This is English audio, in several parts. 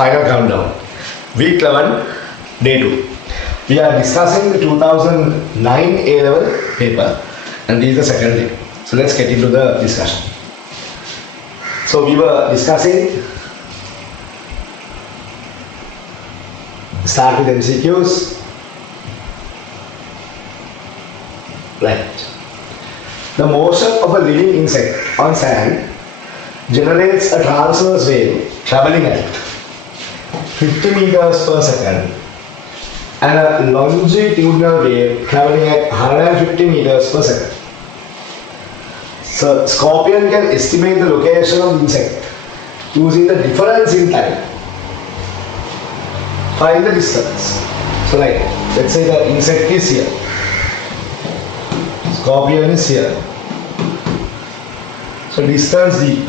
final countdown. Week 11, day 2. We are discussing the 2009 A-level paper and this is the second day. So let's get into the discussion. So we were discussing, start with MCQs. Right. The motion of a living insect on sand generates a transverse wave traveling at 50 meters per second and a longitudinal wave traveling at 150 meters per second. So, Scorpion can estimate the location of the insect using the difference in time. Find the distance. So, like, let's say the insect is here. Scorpion is here. So, distance d.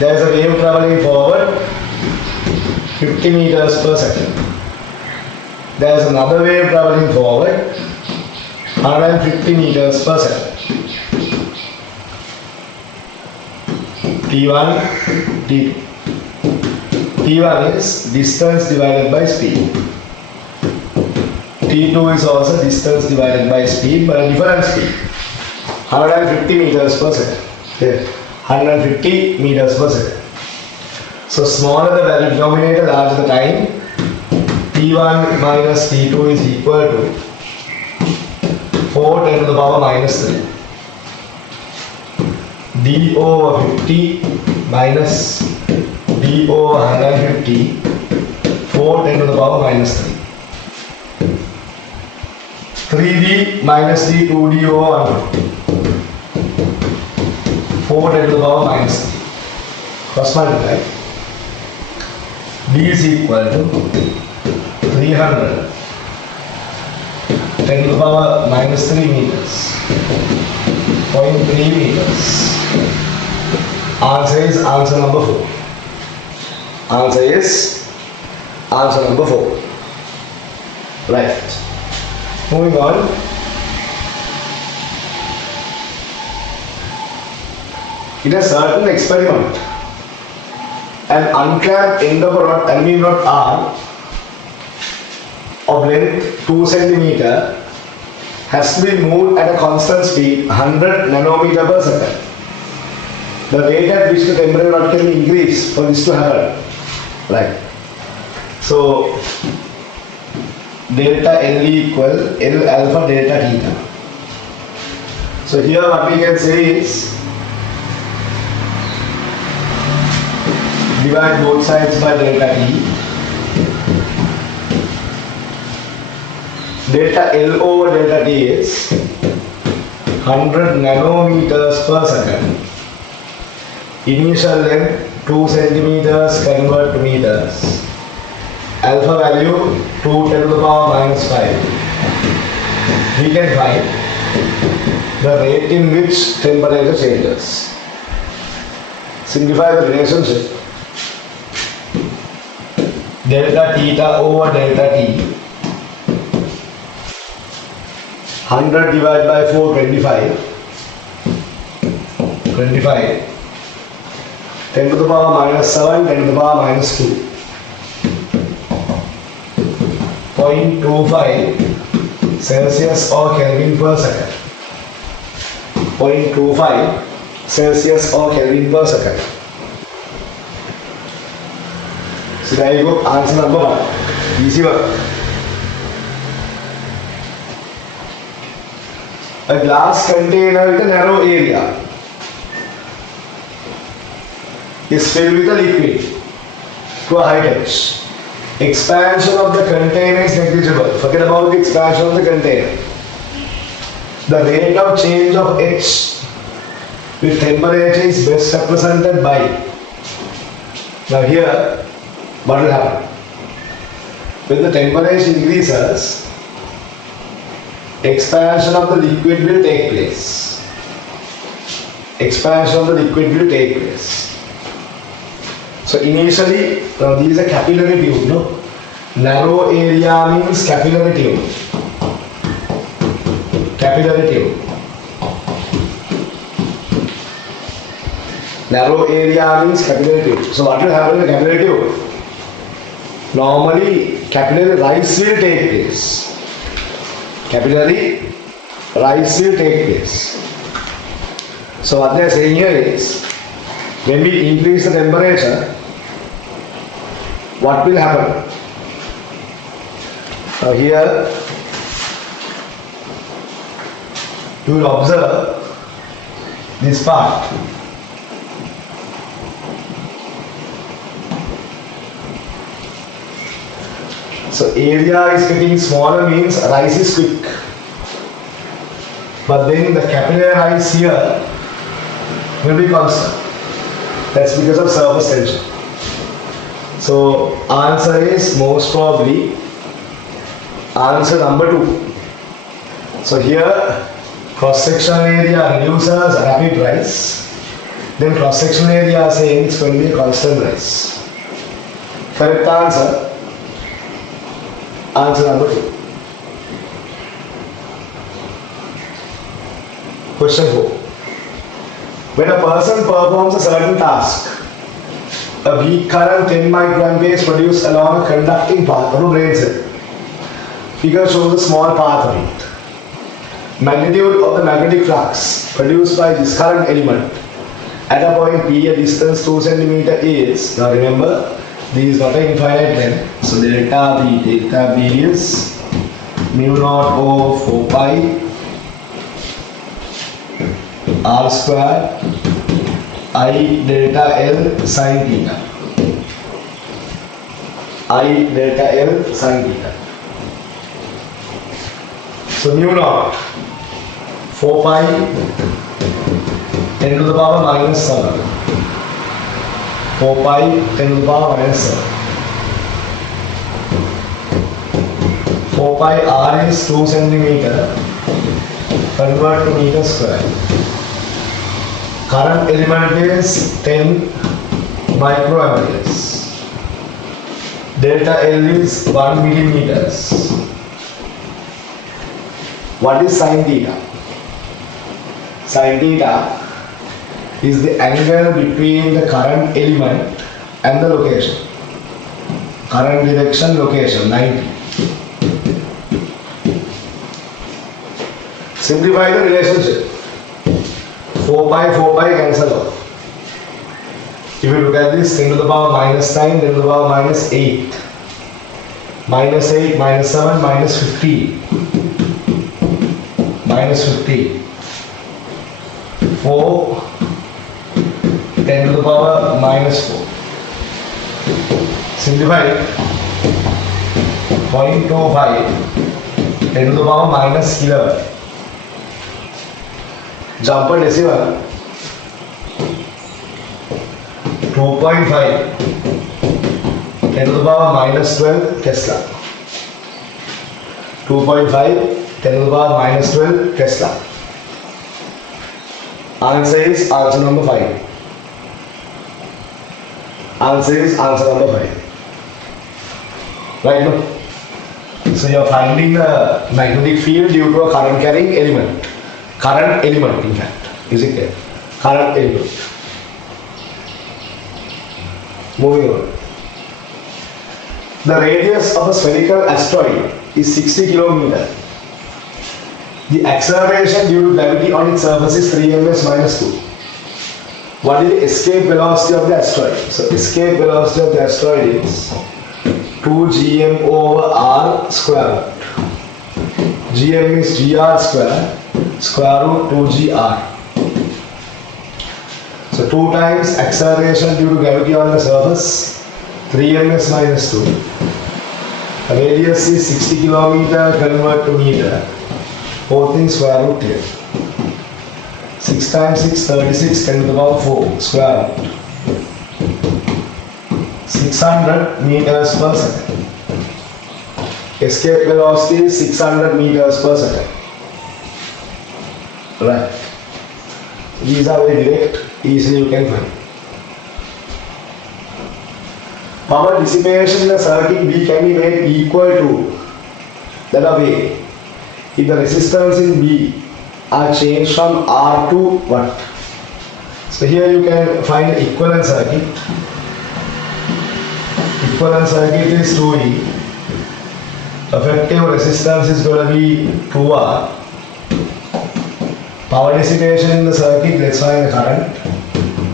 There is a wave traveling forward 50 meters per second. There is another wave traveling forward 150 meters per second. T1, T2. T1 is distance divided by speed. T2 is also distance divided by speed, but a different speed. 150 meters per second. Here, 150 meters per second. So smaller the value denominator, larger the time. T1 minus T2 is equal to 4 10 to the power minus 3. d over 50 minus d over 150, 4 10 to the power minus 3. 3d minus d, 2d over 150. 4 10 to the power minus 3. Cross multiply. d is equal to 300. 10 to the power minus 3 meters. 0.3 meters. Answer is answer number 4. Answer is answer number 4. Right. Moving on. In a certain experiment, an unclamped end of a rod, aluminum rod R of length 2 cm has to be moved at a constant speed 100 nanometer per second. The rate at which the temperature rod can be increased for this to happen. Right. So delta L equal L alpha delta theta. So here what we can say is divide both sides by delta T. Delta L over delta T is 100 nanometers per second. Initial length 2 centimeters convert to meters. Alpha value 2 10 to the power minus 5. We can find the rate in which temperature changes. Simplify the relationship. Delta theta over delta T. 100 divided by 4, 25. 25. 10 to the power minus 7, 10 to the power minus 2. 0.25 Celsius or Kelvin per second. 0.25 Celsius or Kelvin per second. So there you go, answer number 1. Easy work. A glass container with a narrow area is filled with a liquid to a high temperature. Expansion of the container is negligible. Forget about the expansion of the container. The rate of change of H with temperature is best represented by. Now here, what will happen? When the temperature increases, expansion of the liquid will take place. Expansion of the liquid will take place. So initially, now this is a capillary tube, no? Narrow area means capillary tube. Capillary tube. Narrow area means capillary tube. So what will happen in the capillary tube? Normally capillary rise will take place. Capillary rise will take place. So what they are saying here is, when we increase the temperature, what will happen? Now here you will observe this part. So area is getting smaller means rise is quick. But then the capillary rise here will be constant. That's because of surface tension. So answer is most probably answer number 2. So here cross-sectional area reduces rapid rise. Then cross-sectional area saying it's going to be a constant rise. Correct answer. Answer number 2. Question 4. When a person performs a certain task, a weak current 10 microampere is produced along a conducting path of a brain cell. Figure shows a small path of it. Magnitude of the magnetic flux produced by this current element at a point P, a distance 2 cm is, now remember, this is not an infinite length, so delta B is mu naught over 4 pi r square I delta L sin theta. I delta L sin theta. So mu naught 4 pi 10 to the power minus 7. 4 pi 10 to the power minus 7. 4 pi r is 2 centimeter. Convert to meter square. Current element is 10 microamperes. Delta L is 1 millimeters. What is sin theta? Sin theta is the angle between the current element and the location. Current direction, location 90. Simplify the relationship. 4 pi cancel off. If you look at this, 10 to the power minus 9, 10 to the power minus 8. Minus 8, minus 7, minus 15. Minus 15. 4, 10 to the power minus 4. Simplify. 0.25, 10 to the power minus 11. Jump a decimal. 2.5, 10 to the power minus 12 Tesla. 2.5, 10 to the power minus 12 Tesla. Answer is answer number 5. Answer is answer number 5. Right now? So you are finding the magnetic field due to a current carrying element. Current element, in fact. Is it clear? Current element. Moving on. The radius of a spherical asteroid is 60 km. The acceleration due to gravity on its surface is 3 ms minus 2. What is the escape velocity of the asteroid? So escape velocity of the asteroid is 2 gm over r square root. Gm is gr square root 2gr. So 2 times acceleration due to gravity on the surface, 3 ms minus 2. Radius is 60 km, convert to meter. Both in square root here. 6 times 6, 36, 10 to the power 4, square root. 600 meters per second. Escape velocity is 600 meters per second. Right. These are very direct, easily you can find. Power dissipation in a circuit B can be made equal to that way. If the resistance in B are changed from R to what? So here you can find the equivalent circuit. Equivalent circuit is 2E. Effective resistance is going to be 2R. Power dissipation in the circuit, let's find the current.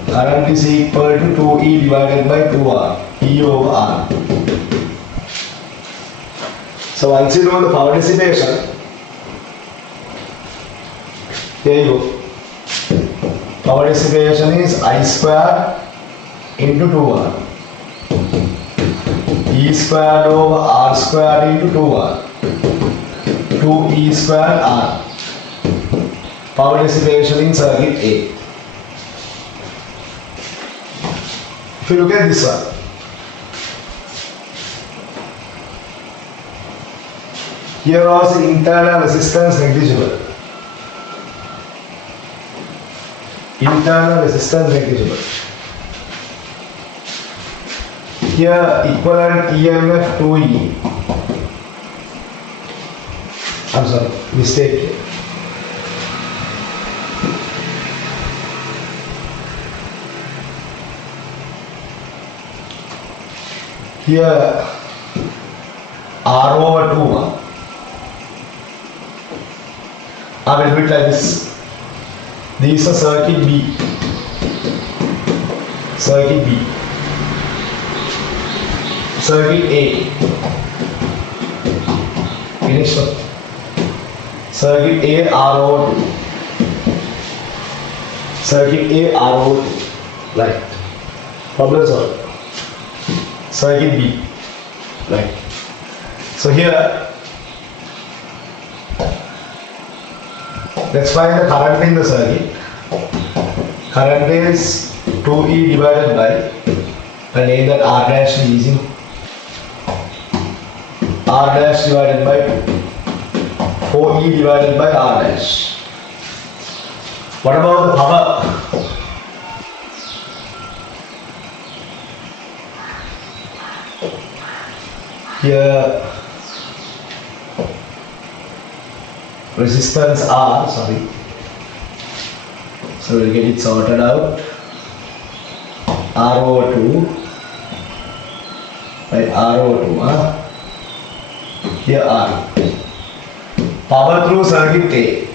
Current is equal to 2E divided by 2R, E over R. So once you know the power dissipation, here you go. Power dissipation is I square into 2R. E squared over R squared into 2R. 2E squared R. Power dissipation in circuit A. If you look at this one, here was the internal resistance negligible. Internal resistance negligible. Here equivalent EMF 2E. I'm sorry, mistake here. Here R over 2. I will do it like this. This is circuit B. Circuit B. Circuit A. Finish up. Circuit A R over 2. Circuit A R over 2. Right. Problem solved. Circuit B. Right. So here, let's find the current in the circuit. Current is 2E divided by, I name that R dash is easy. R dash divided by 4E divided by R dash. What about the power? Here resistance R, sorry. So we'll get it sorted out. R over 2 by R over 2. Here R. Power through circuit A.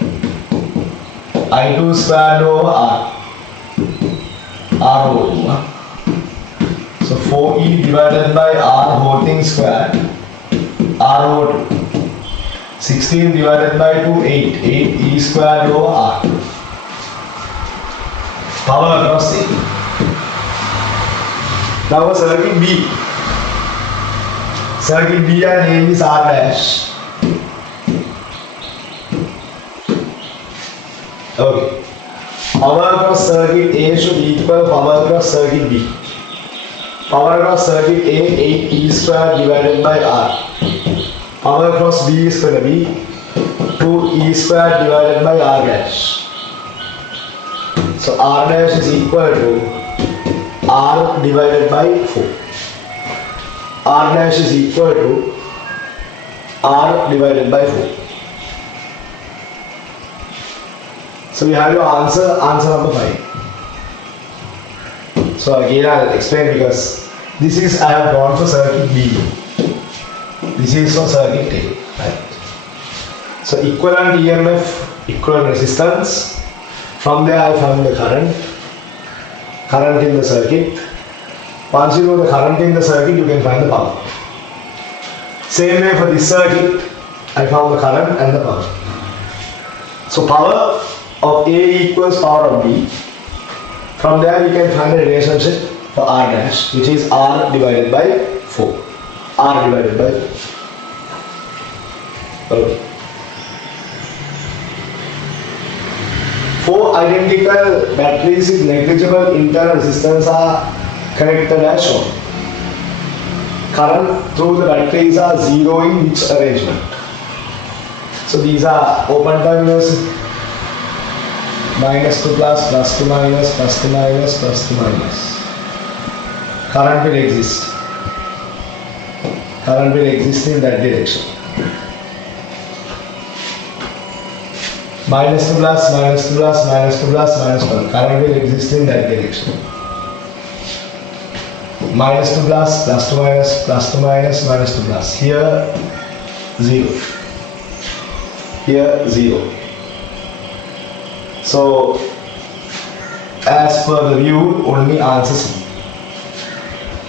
I2 squared over R. R over 2. So 4E divided by R whole thing squared. R over 2. 16 divided by 2, 8. 8E squared over R. Power across A. Now circuit B. Circuit B and name is R dash. Okay. Power across circuit A should equal power across circuit B. Power across circuit A, 8E squared divided by R. Power across B is going to be 2E squared divided by R dash. So R dash is equal to R divided by 4. R dash is equal to R divided by 4. So we have your answer number 5. So again I'll explain because this is I have gone for circuit B. This is for circuit A. Right? So equivalent EMF, equivalent resistance. From there I found the current in the circuit. Once you know the current in the circuit, you can find the power. Same way for this circuit, I found the current and the power. So power of A equals power of B. From there you can find the relationship for R dash, which is R divided by 4. R divided by 4. Okay. 4 identical batteries with negligible internal resistance are connected as shown. Current through the batteries are zero in which arrangement? So these are open terminals, minus to plus, plus to minus, plus to minus, plus to minus. Current will exist. Current will exist in that direction. Minus to plus, minus to plus, minus to plus, minus to plus. Current will exist in that direction. Minus to plus, plus to minus, plus to minus, minus to plus. Here 0. Here 0. So as per the view, only answer C.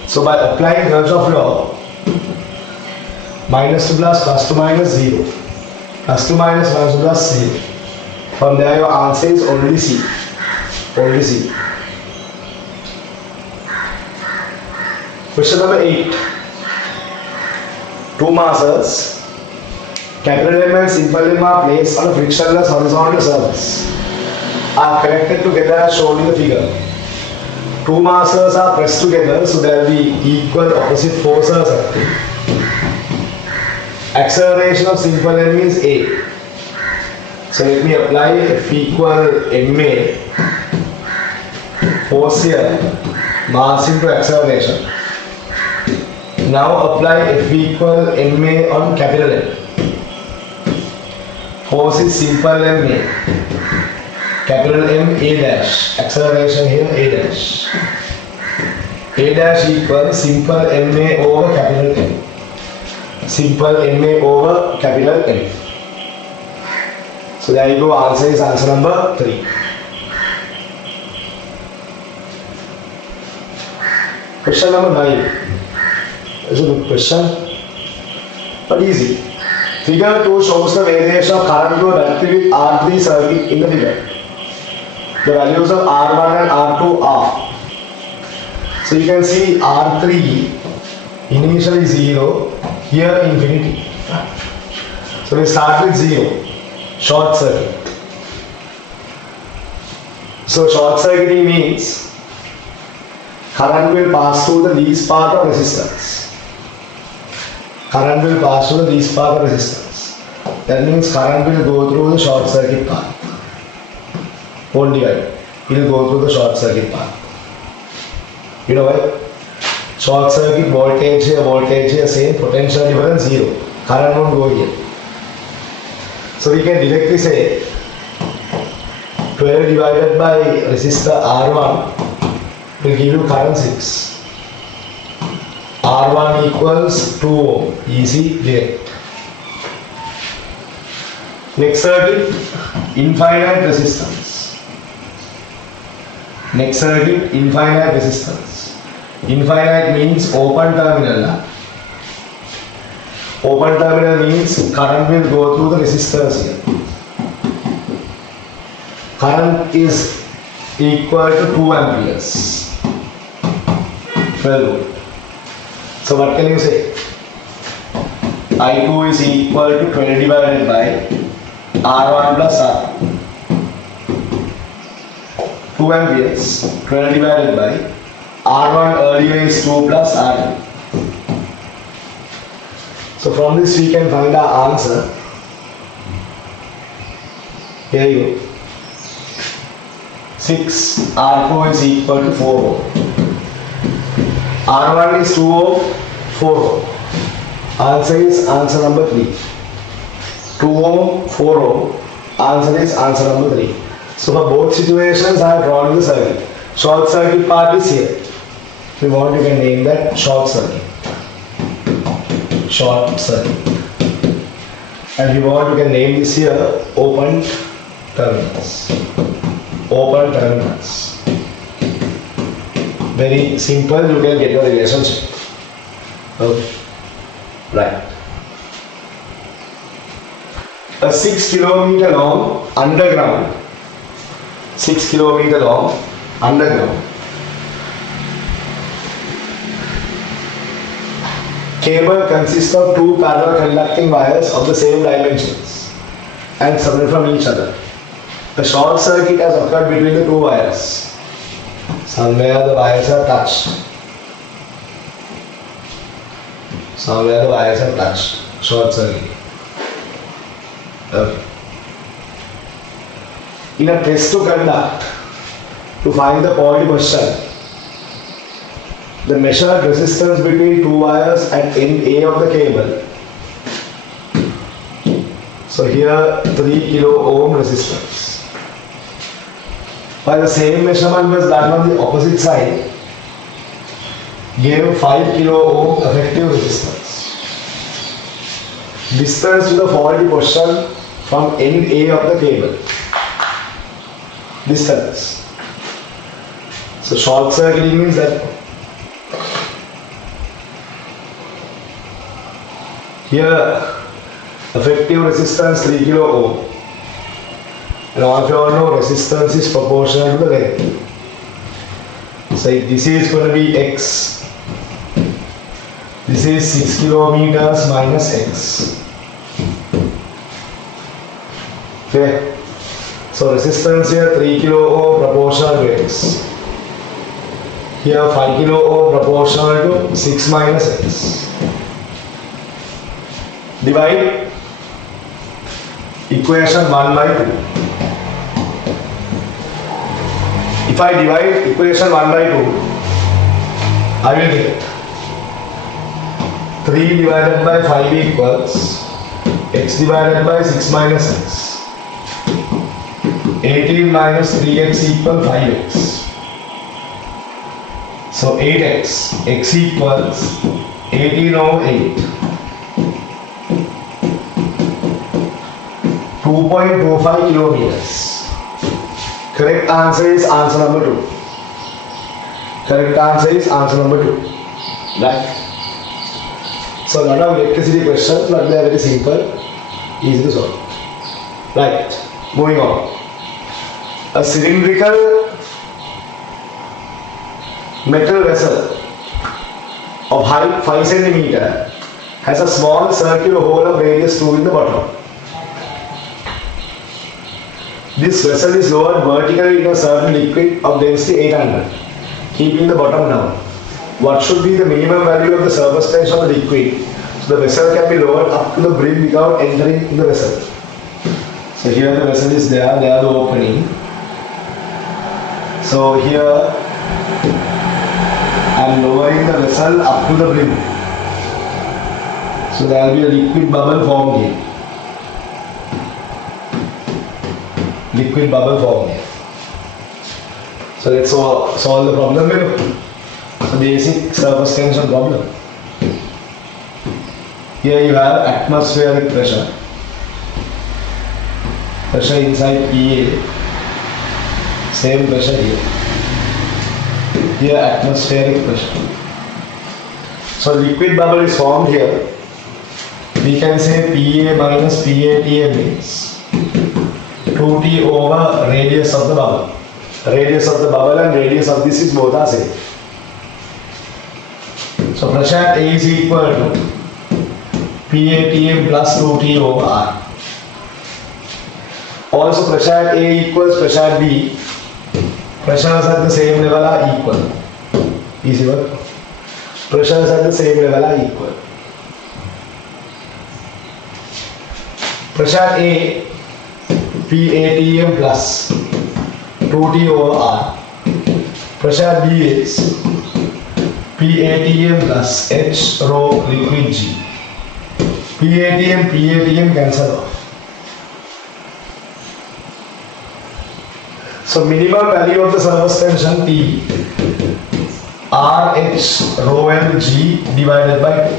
So by applying Kirchhoff law, minus to plus, plus to minus 0. Plus to minus, minus to plus 0. From there your answer is only C. Only C. Question number 8. Two masses, capital M and simple M, are placed on a frictionless horizontal surface, are connected together as shown in the figure. Two masses are pressed together, so there will be equal opposite forces acting. Acceleration of simple M is A. So let me apply F equal ma, force here, mass into acceleration. Now apply F equal ma on capital M. Force is simple ma. Capital M A dash. Acceleration here A dash. A dash equals simple ma over capital M. Simple ma over capital M. So there you go, answer is answer number 3. Question number 9. It's a good question, but easy. Figure 2 shows the variation of current to a battery with R3 circuit in the figure. The values of R1 and R2 are. So you can see R3 initially 0, here infinity. So we start with 0, short circuit. So short circuiting means current will pass through the least part of resistance. Current will pass through the least part of resistance. That means current will go through the short circuit path. Won't divide. It will go through the short circuit path. You know why? Short circuit voltage here, same, potential difference 0. Current won't go here. So we can directly say 12 divided by resistor R1 will give you current 6. R1 equals 2 ohm. Easy, direct. Next circuit, infinite resistance. Next circuit, infinite resistance. Infinite means open terminal. Open terminal means current will go through the resistors here. Current is equal to 2 amperes. 12 volt. So what can you say? I2 is equal to 20 divided by R1 plus R2. 2 amperes, 20 divided by R1 earlier is 2 plus R2. So from this we can find our answer. Here you go. 6 R4 is equal to 4 ohm. R1 is 2 ohm, 4 ohm. Answer is answer number 3. 2 ohm, 4 ohm. Answer is answer number 3. So for both situations I have drawn the circuit. Short circuit part is here. If you want you can name that short circuit. Short circuit. And if you want you can name this here open terminals. Open terminals. Very simple, you can get your relationship. Okay. Right. A 6 kilometer long underground. 6 kilometer long underground cable consists of 2 parallel conducting wires of the same dimensions and separate from each other. A short circuit has occurred between the 2 wires. Somewhere the wires are touched. Somewhere the wires are touched. Short circuit. Okay. In a test to conduct, to find the point question, the measured resistance between 2 wires at end A of the cable. So here 3 kilo ohm resistance. While the same measurement was done on the opposite side, gave 5 kilo ohm effective resistance. Distance to the faulty position from end A of the cable. Distance. So short circuiting means that here effective resistance 3 kilo ohm. And all of you all know resistance is proportional to the length. So if this is going to be X. This is 6 kilometers minus X. Okay. So resistance here 3 kilo ohm proportional to X. Here 5 kilo ohm proportional to 6 minus X. Divide equation 1 by 2. If I divide equation 1 by 2, I will get 3 divided by 5 equals x divided by 6 minus x. 18 minus 3x equals 5x. So 8x, x equals 18 over 8. 2.25 kilometers. Correct answer is answer number 2. Correct answer is answer number 2. Right? So a lot of electricity questions, but they are very simple, easy to solve. Right, moving on. A cylindrical metal vessel of height 5 cm has a small circular hole of radius 2 in the bottom. This vessel is lowered vertically in a certain liquid of density 800, keeping the bottom down. What should be the minimum value of the surface tension of the liquid so the vessel can be lowered up to the brim without entering in the vessel? So here the vessel is there the opening. So here I am lowering the vessel up to the brim. So there will be a liquid bubble formed here. Liquid bubble formed here. So let's solve the problem below. So basic surface tension problem. Here you have atmospheric pressure. Pressure inside PA. Same pressure here. Here atmospheric pressure. So liquid bubble is formed here. We can say PA minus PATM means 2T over radius of the bubble. Radius of the bubble and radius of this is both are same. So pressure at A is equal to PATM plus 2T over R. Also pressure at A equals pressure at B. Pressures at the same level are equal. Easy work. Pressures at the same level are equal. Pressure at A, PATM plus 2T over R. Pressure at B is PATM plus H rho liquid G. PATM cancel off. So minimum value of the surface tension T, RH rho L G divided by 2.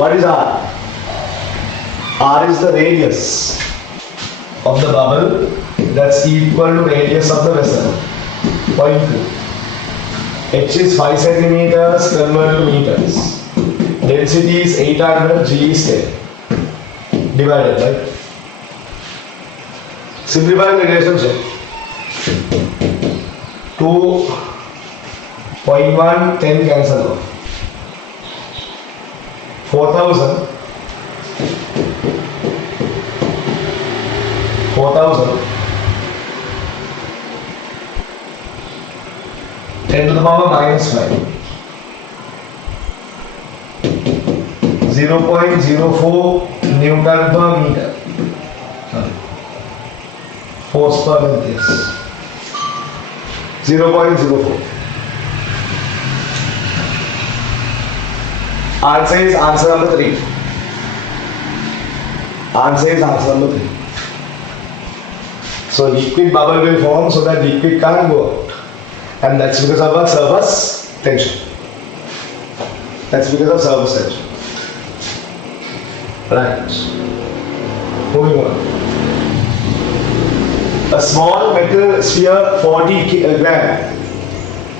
What is R? R is the radius of the bubble, that's equal to radius of the vessel, 0.2. H is 5 centimeters converted to meters. Density is 800, G is 10. Divided by. Simplify the relationship. 2.1, 10 cancel off. 4,000. 10 to the power minus 5. 0.04 Newton per meter. Force per length, yes. 0.04. Answer is answer number 3. Answer is answer number 3. So liquid bubble will form so that liquid can't go out. And that's because of a surface tension. That's because of surface tension. Right. Moving on. A small metal sphere 40 gram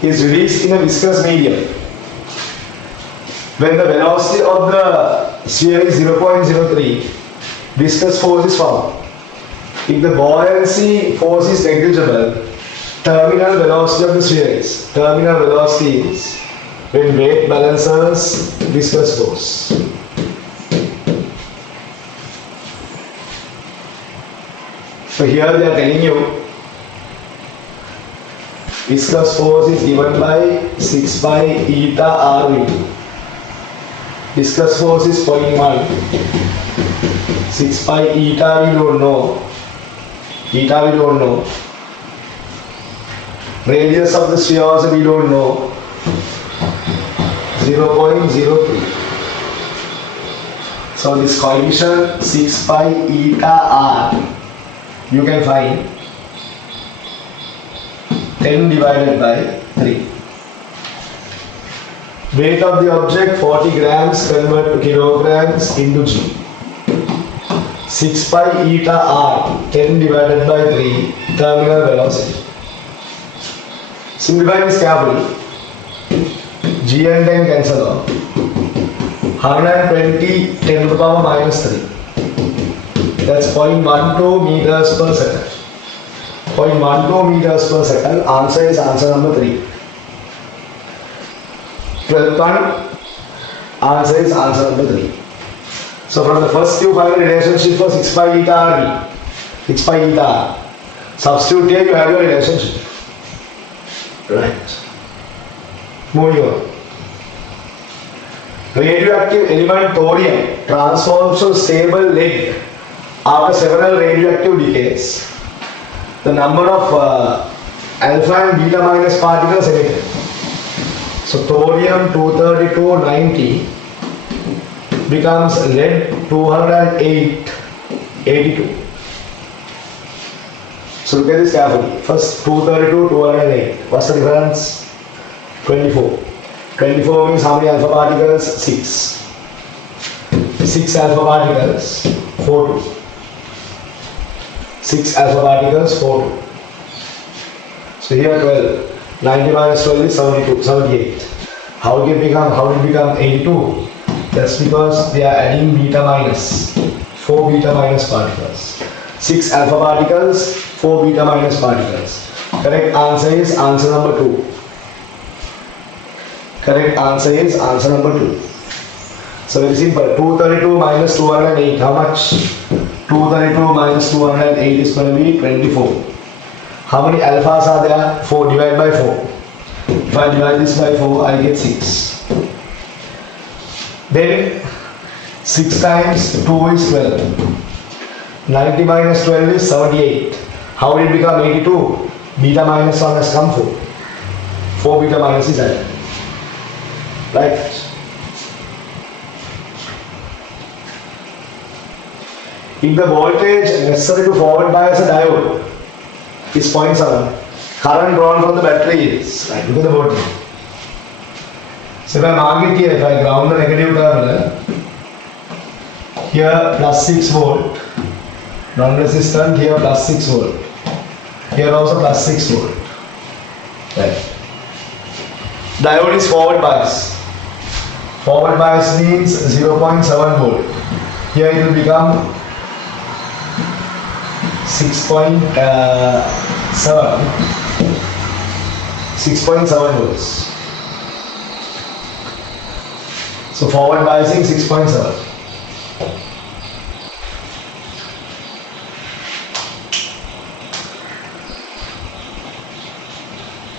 is released in a viscous medium. When the velocity of the sphere is 0.03, viscous force is found. If the buoyancy force is negligible, terminal velocity of the sphere is. Terminal velocity is when weight balances viscous force. So here they are telling you viscous force is given by 6 pi eta RV. Viscous force is 0.1. 6 pi eta we don't know. Eta we don't know. Radius of the sphere also we don't know. 0.03. So this coefficient 6 pi eta R you can find 10 divided by 3. Weight of the object 40 grams convert to kilograms into G. 6 pi eta R 10 divided by 3 terminal velocity. Simplify this carefully. G and 10 cancel out. 120 10 to the power minus 3. That's 0.12 meters per second. 0.12 meters per second. Answer is answer number 3. 12th one. Answer is answer number 3. So from the first you find the relationship for 6 pi eta RV. 6 pi eta R. Substitute here you have your relationship. Right. Moving on. Radioactive element thorium transforms to stable lead after several radioactive decays. The number of alpha and beta minus particles emitted. So thorium 232.90 becomes lead 208.82. So look at this carefully. First 232, 208. What's the difference? 24. 24 means how many alpha particles? 6. 6 alpha particles, 4 2. 6 alpha particles, 4 2. So here 12. 90 minus 12 is 72, 78. How did it become 82? That's because they are adding beta minus. 4 beta minus particles. 6 alpha particles, 4 beta minus particles. Correct answer is answer number 2. Correct answer is answer number 2. So very simple. 232 minus 208. How much? 232 minus 208 is going to be 24. How many alphas are there? 4 divided by 4. If I divide this by 4, I get 6. Then 6 times 2 is 12. 90 minus 12 is 78. How did it become 82? Beta minus 1 has come 4. 4 beta minus is added. Right? If the voltage necessary to forward bias a diode is 0.7, current drawn from the battery is, right, look at the voltage. So if I mark it here, if I ground the negative terminal, here plus 6 volt, non-resistant, here plus 6 volt, here also plus 6 volt. Right. Diode is forward bias. Forward bias means 0.7 volt. Here it will become 6.7 volts. So forward biasing 6.7.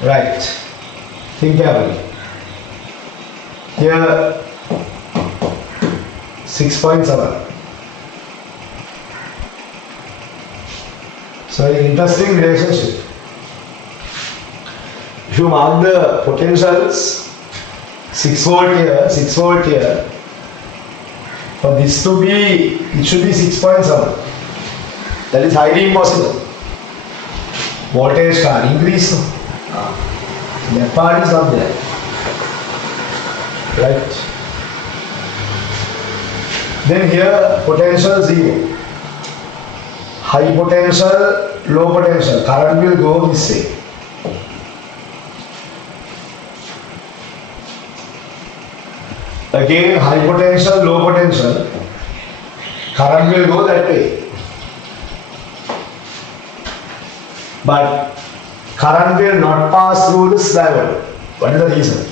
Right. Think carefully. Here 6.7. So an interesting relationship. If you mark the potentials, 6 volt here, 6 volt here, For this to be, it should be 6.7. That is highly impossible. Voltage can increase. That part is not there. Right. Then here potential 0. High potential, low potential. Current will go this way. Again, high potential, low potential. Current will go that way. But current will not pass through this diode. What is the reason?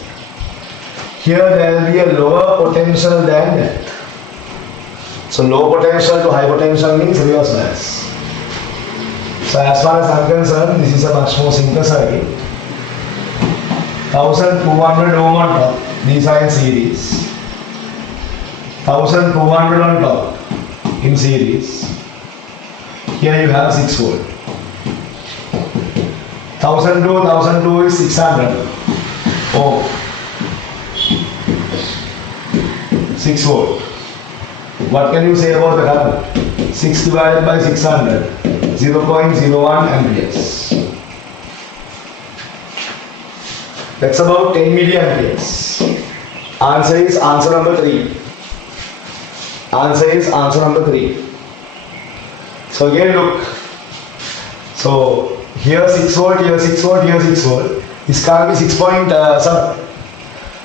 Here there will be a lower potential than that. So low potential to high potential means reverse bias. So as far as I'm concerned, this is a much more simpler circuit. 1200 ohm on top, these are in series. 1200 on top, in series. Here you have 6 volt. 1002 is 600 ohm. 6 volt. What can you say about the current? 6 divided by 600, 0.01 amperes. That's about 10 milliamperes. Answer is answer number 3. Answer is answer number 3. So again look. So here 6 volt, here 6 volt, here 6 volt. This can't be 6.7.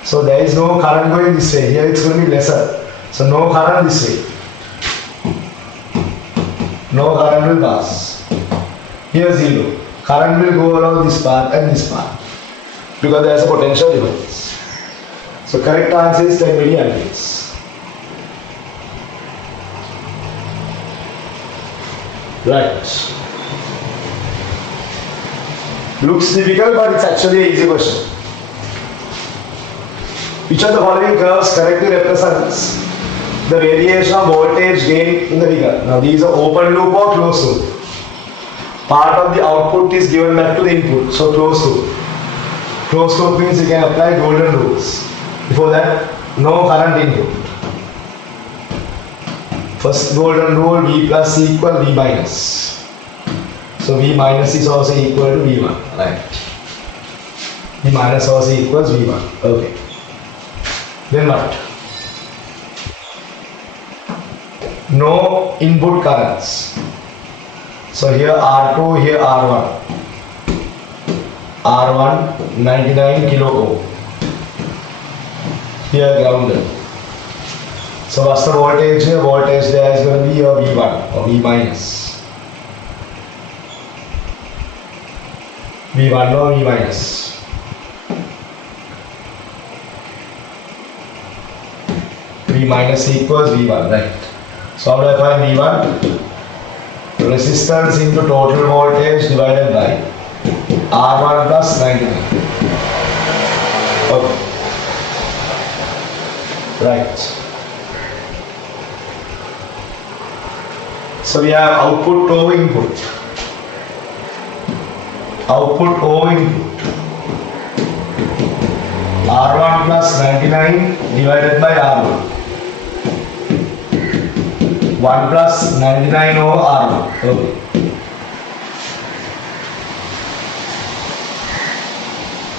So there is no current going this way. Here it's going to be lesser. So no current this way. No current will pass. Here 0. Current will go along this path and this path. Because there is a potential difference. So correct answer is 10 milliamperes. Right. Looks difficult, but it's actually an easy question. Which of the following curves correctly represents the variation of voltage gain in the figure? Now these are open loop or closed loop. Part of the output is given back to the input, so closed loop. Closed loop means you can apply golden rules. Before that, no current input. First golden rule, V plus equal V minus. So V minus is also equal to V1, right? V minus also equals V1, okay. Then what? No input currents. So here R2, here R1. R1 99 kilo ohm. Here grounded. So what's the voltage here? Voltage there is going to be your V1 or V minus. V1 or V minus. V minus equals V1, right? So how do I find V1? Resistance into total voltage divided by R1 plus 99. Okay. Right. So we have output over input. Output over input. R1 plus 99 divided by R1. 1 plus 99 over R1. Okay.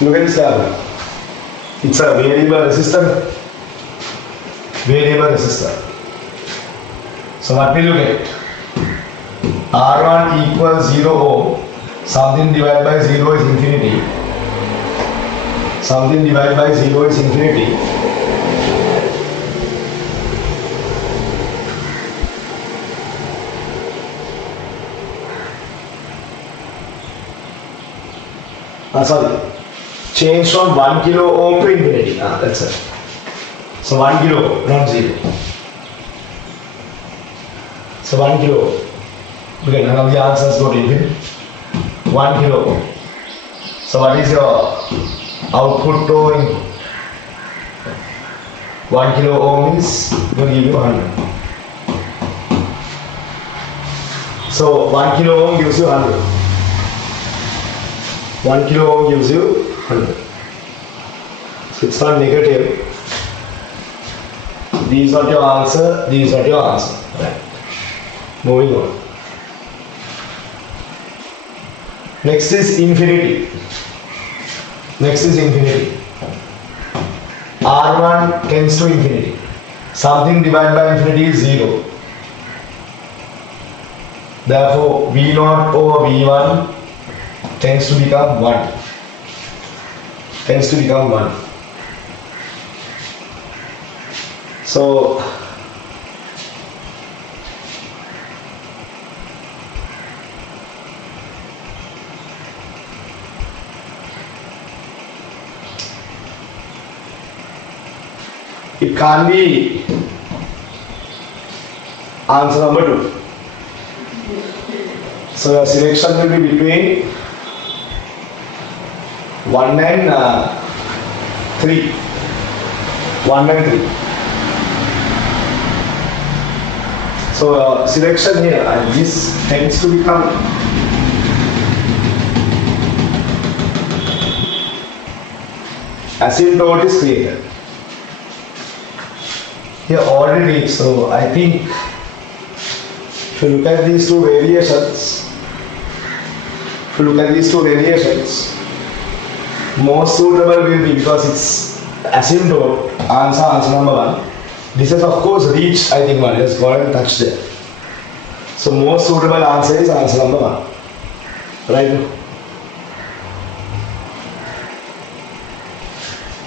Look at this diagram. It's a variable resistor. Variable resistor. So what we look at? R1 equals 0 ohm. Something divided by 0 is infinity. Something divided by 0 is infinity. Sorry. Change from 1 kilo ohm to infinity. That's it. So 1 kilo ohm, not 0. So 1 kilo ohm. Okay, none of the answers go to infinity. 1 kilo ohm. So what is your output to input? 1 kilo ohm is going to give you 100. So 1 kilo ohm gives you 100. 1 kilo ohm gives you 100. So it's not negative. These are your answer. These are your answer. Right. Moving on. Next is infinity. Next is infinity. R1 tends to infinity. Something divided by infinity is 0. Therefore, V0 over V1 tends to become 1. Tends to become 1. So, it can't be answer number 2. So your selection will be between 1 and 3. 1 and 3. So selection here, and this tends to become asymptote is created. Here already, so I think if you look at these two variations, most suitable will be, because it's asymptote, answer number 1. This has of course reached, I think, 1, just got and touched there. So most suitable answer is answer number 1. Right?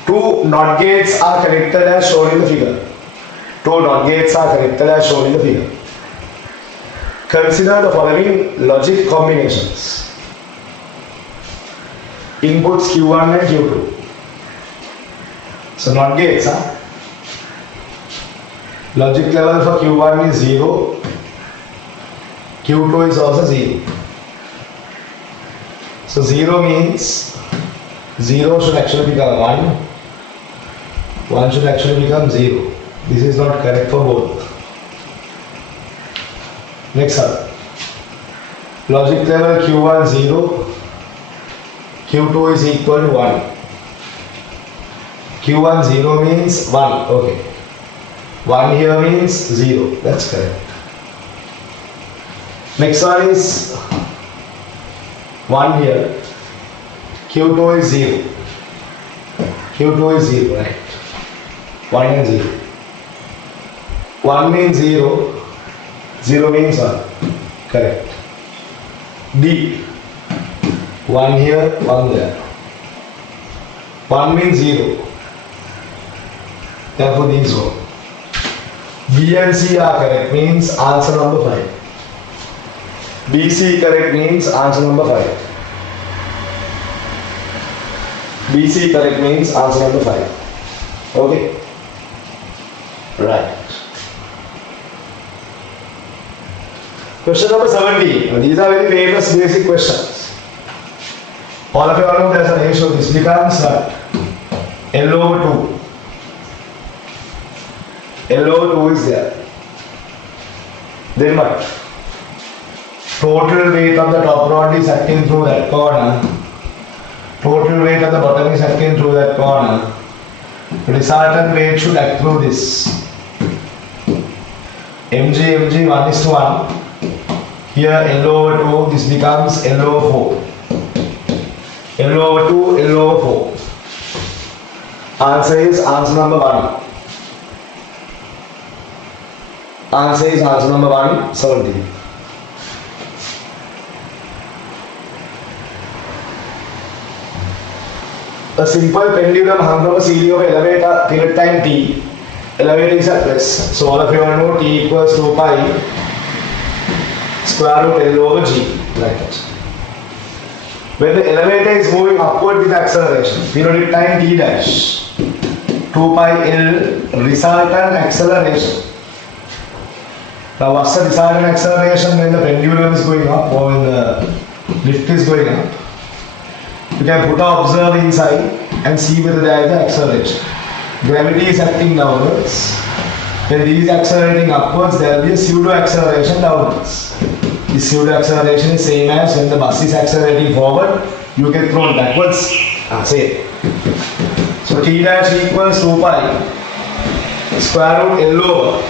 2 NOT gates are connected as shown in the figure. 2 NOT gates are connected as shown in the figure. Consider the following logic combinations. Inputs Q1 and Q2. So NOT gates, logic level for Q1 is 0. Q2 is also 0. So 0 means 0 should actually become 1. 1 should actually become 0. This is not correct for both. Next up. Logic level Q1 0. Q2 is equal to 1. Q1 0 means 1. Okay. 1 here means 0. That's correct. Next one is 1 here. Q2 is 0. Q2 is 0, right? 1 and 0. 1 means 0. 0 means 1. Correct. D. 1 here, 1 there. 1 means 0. Therefore these go. B and C are correct, means answer number 5. B, C correct means answer number 5. B, C correct means answer number 5. Okay. Right. Question number 17. These are very famous basic questions. All of you all know there's a ratio. This becomes L over 2. L over 2 is there. Then what? Total weight of the top rod is acting through that corner. Total weight of the bottom is acting through that corner. Resultant weight should act through this. mg 1 is to 1. Here L over 2, this becomes L over 4. L over 2, L over 4. Answer is answer number 1. Answer is answer number 1, 17. A simple pendulum hung from a series of elevator period time t. Elevator is at rest. So all of you all know t equals 2 pi square root L over g. Like that. When the elevator is moving upward with acceleration, periodic time t dash, 2 pi L resultant acceleration. Now what's the resultant acceleration when the pendulum is going up or when the lift is going up? You can put an observer inside and see whether there is an acceleration. Gravity is acting downwards. When this is accelerating upwards, there will be a pseudo acceleration downwards. This pseudo acceleration is same as when the bus is accelerating forward, you get thrown backwards. Same. So t dash equals 2 pi square root L over.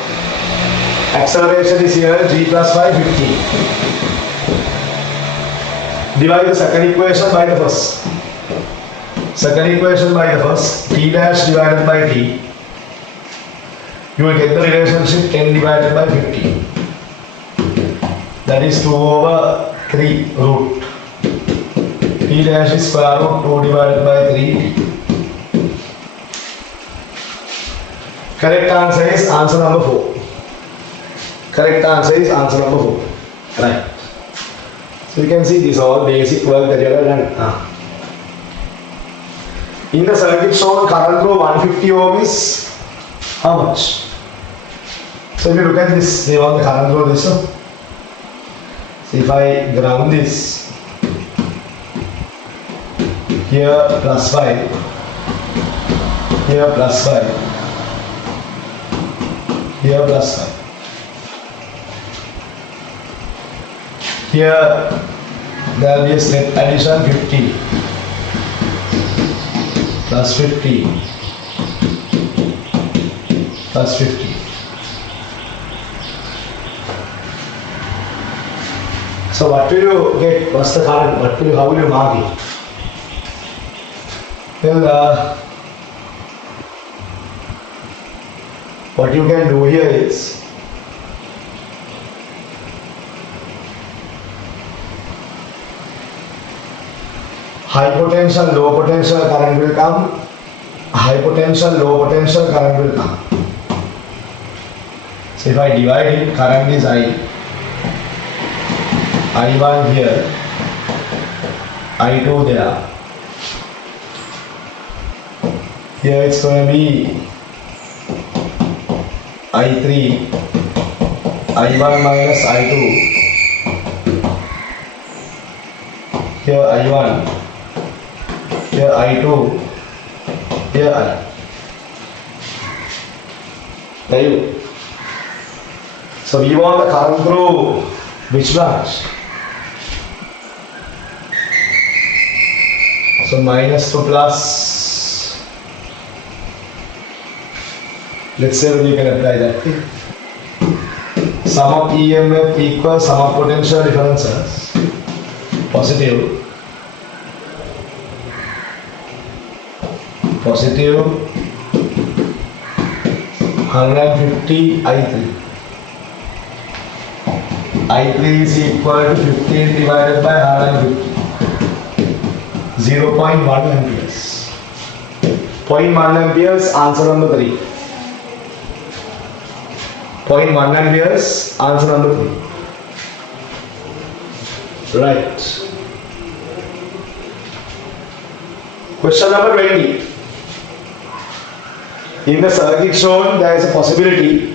Acceleration is here g plus y 15. Divide the second equation by the first. Second equation by the first. T dash divided by t. You will get the relationship 10 divided by 15. That is 2 over 3 root. T dash is square root 2 divided by 3. Correct answer is answer number 4. Correct answer is answer number 4. Right. So you can see this all basic work that you have done. In the circuit shown, current through 150 ohm is how much? So if you look at this, they want the current through this. So if I ground this here plus 5, here plus 5, here plus 5. Here there will be a step addition 50 plus 50 plus 50. So what will you get? What's the current? How will you mark it? Well, what you can do here is high potential, low potential current will come. High potential, low potential current will come. So if I divide it, current is I1 here, I2 there. Here it's going to be I3, I1 minus I2. Here I1, here I2, here I. There you go. So we want the current through which branch? So minus to plus. Let's say when you can apply that. Sum of EMF equals sum of potential differences. Positive. Positive 150 I3. I3 is equal to 15 divided by 150. 0.1 amperes. 0.1 amperes, answer number 3. 0.1 amperes, answer number 3. Right. Question number 20. In the circuit shown, there is a possibility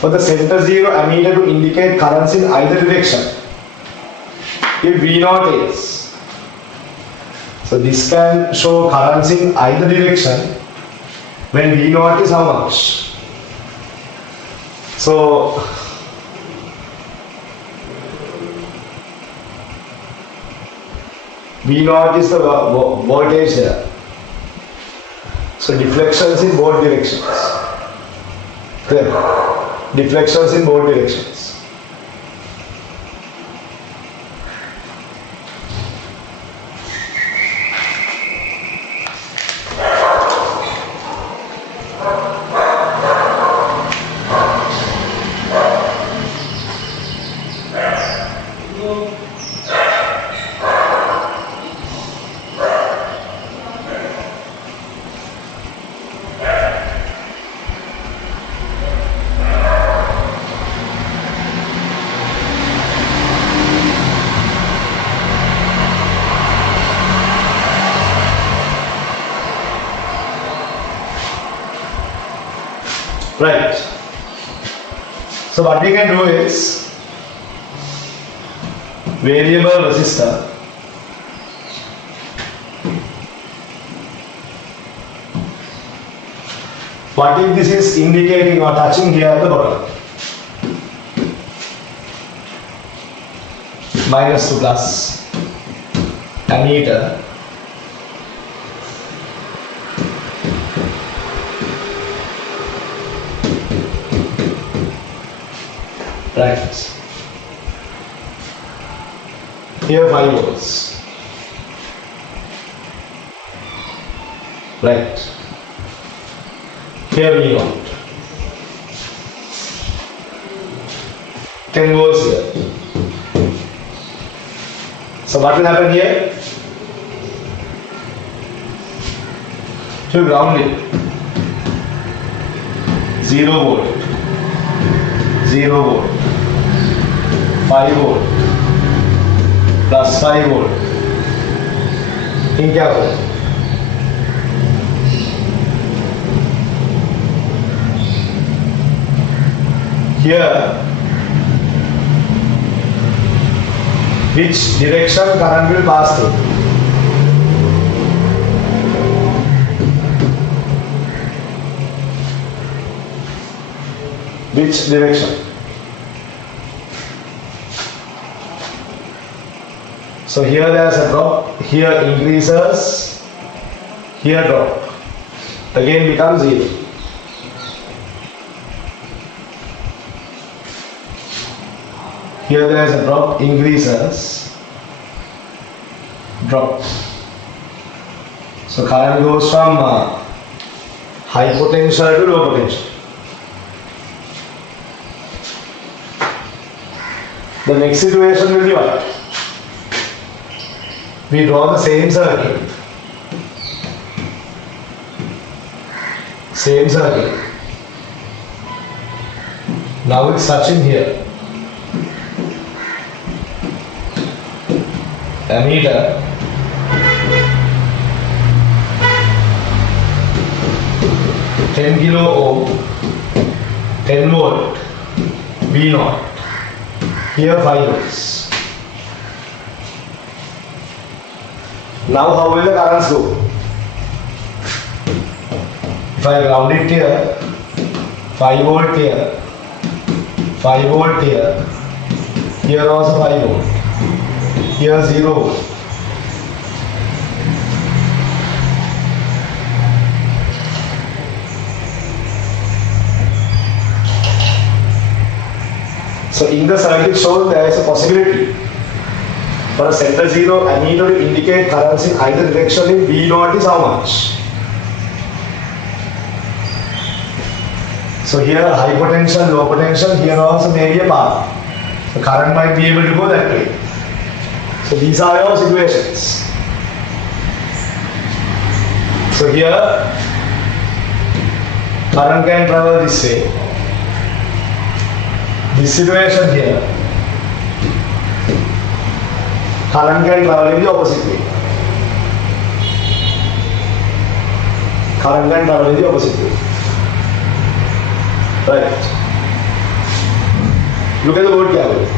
for the center zero ammeter to indicate currents in either direction. If V0 is. So this can show currents in either direction when V0 is how much? So V0 is the voltage there. So deflections in both directions. Clear? Deflections in both directions. Right. So what we can do is variable resistor. What if this is indicating or touching here at the bottom? Minus to plus. Ammeter. Right. Here 5 volts. Right. Here V naught. 10 volts here. So what will happen here? To ground it. 0 volt. 0 volt. 5 volt. Plus 5 volt. In क्या होगा? Here, which direction current will pass through? Which direction? So here there is a drop, here increases, here drop, again becomes 0. Here there is a drop, increases, drop. So current goes from high potential to low potential. The next situation will be what? We draw the same circuit. Same circuit. Now it's touching here. Ammeter. Ten kilo ohm, 10 volt, V naught. Here 5 volts. Now how will the currents go? If I ground it here, 5 volt here, 5 volt here also 5 volt, here 0 volt. So in the circuit shown there is a possibility for a center zero ammeter to indicate currents in either direction in V naught is how much? So here high potential, low potential, here also may be a path. The current might be able to go that way. So these are your situations. So here current can travel this way. This situation here, current can travel in the opposite way. Current can travel in the opposite way. Right. Look at the board carefully.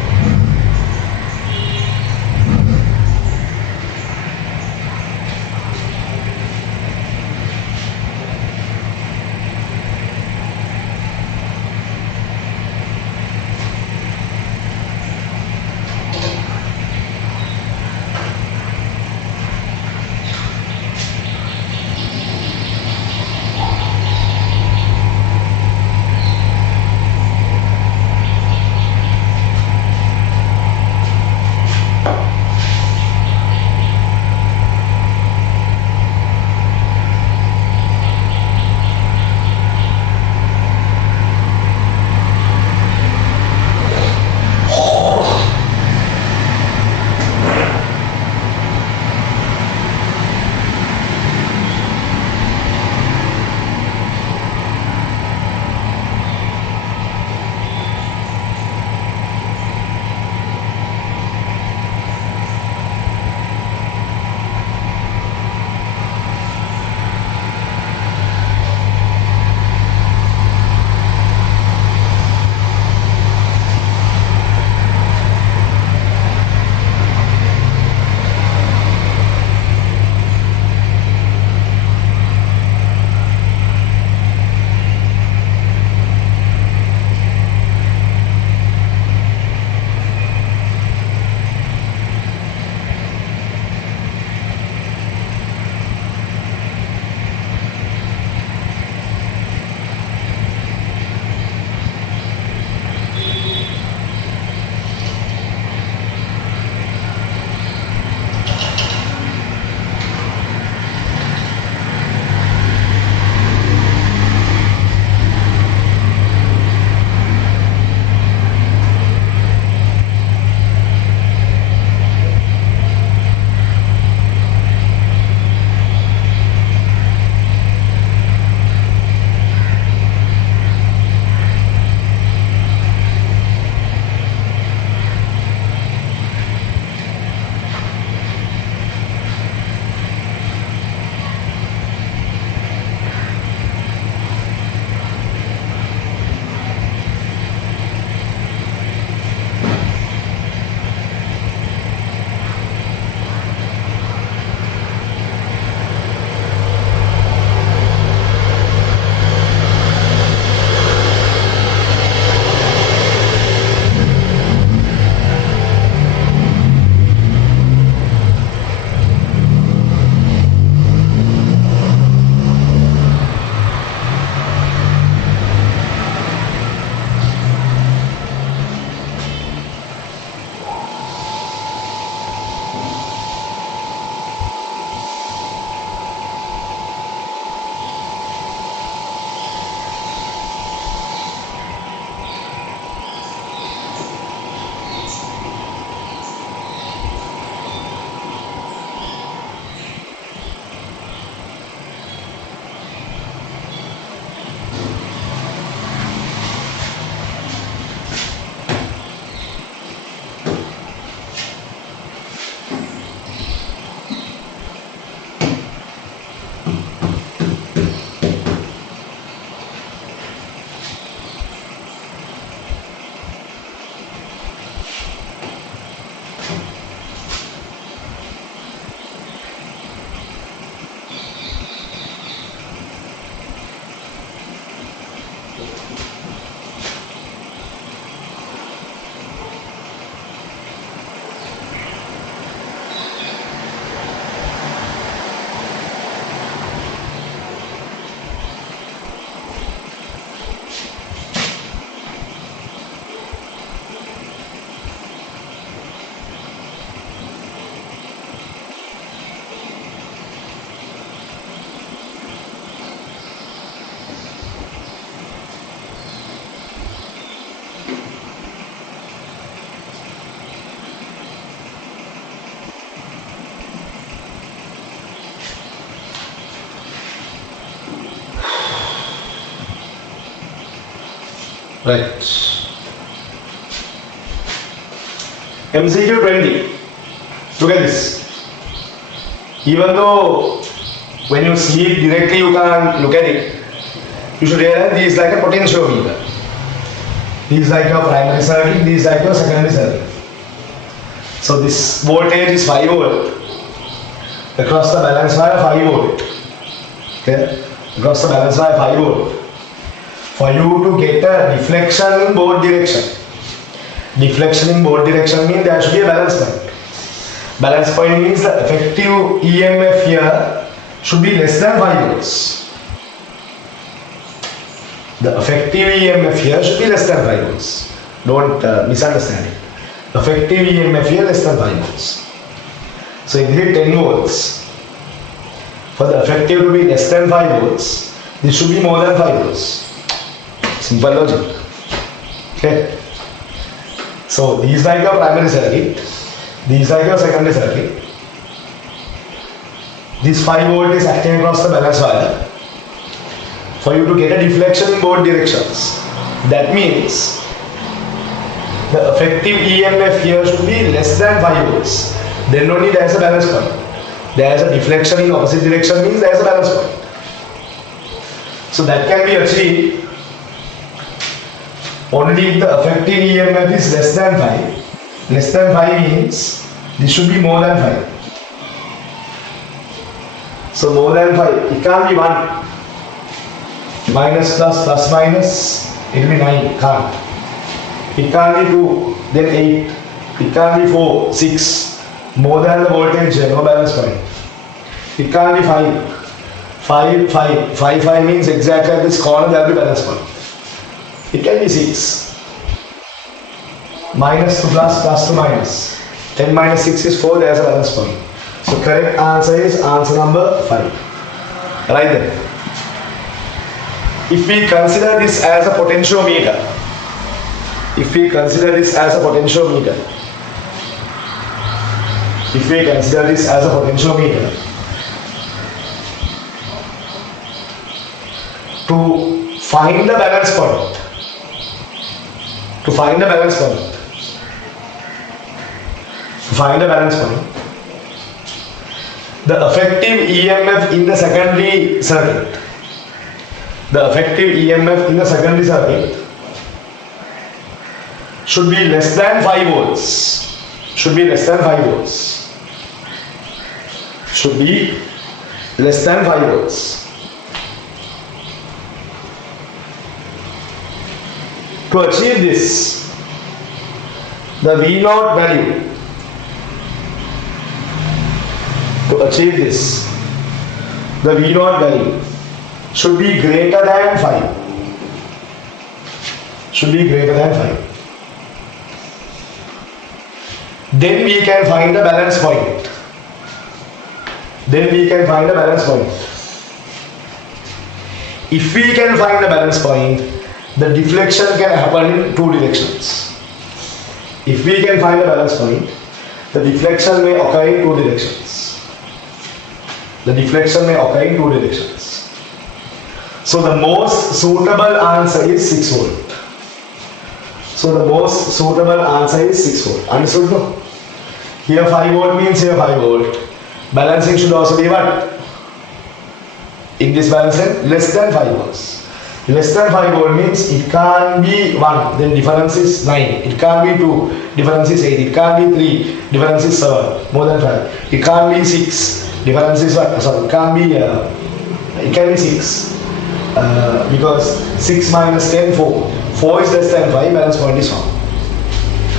Right. MCQ 20. Look at this. Even though when you see it directly you can't look at it, you should realize this is like a potentiometer. This is like your primary circuit, this is like your secondary circuit. So this voltage is 5 volt. Across the balance wire 5 volt. Okay? Across the balance wire 5 volt. For you to get a deflection in both direction. Deflection in both direction means there should be a balance point. Balance point means the effective EMF here should be less than 5 volts. The effective EMF here should be less than 5 volts. Don't misunderstand it. Effective EMF here less than 5 volts. So if you hit 10 volts, for the effective to be less than 5 volts, this should be more than 5 volts. Simple logic. Okay. So these like your primary circuit, these like your secondary circuit. This 5 volt is acting across the balance wire. For you to get a deflection in both directions, that means the effective EMF here should be less than 5 volts. Then only there is a balance point. There is a deflection in opposite direction means there is a balance point. So that can be achieved only if the effective EMF is less than 5. Less than 5 means this should be more than 5. So more than 5, it can't be 1. Minus plus, plus minus, it will be 9, can't. It can't be 2, then 8. It can't be 4, 6. More than the voltage, no balance point. It can't be 5. 5, 5. 5, 5 means exactly at this corner there will be balance point. It can be 6. Minus to plus, plus to minus. 10 minus 6 is 4, there is a balance point. So correct answer is answer number 5. Right then. If we consider this as a potentiometer, to find the balance point, the effective EMF in the secondary circuit, should be less than 5 volts. Should be less than 5 volts. To achieve this, the V0 value, should be greater than 5. Then we can find the balance point. If we can find the balance point, the deflection can happen in 2 directions. If we can find the balance point, the deflection may occur in 2 directions. So the most suitable answer is 6 volt. Understood? No? Here 5 volt means here 5 volt. Balancing should also be what? In this balancing, less than 5 volts. Less than 5 volt means it can't be 1, then difference is 9. It can't be 2, difference is 8. It can't be 3, difference is 7, more than 5. It can't be 6, difference is what? Sorry, it can be 6. because 6 minus 10, 4. 4 is less than 5, balance point is 1.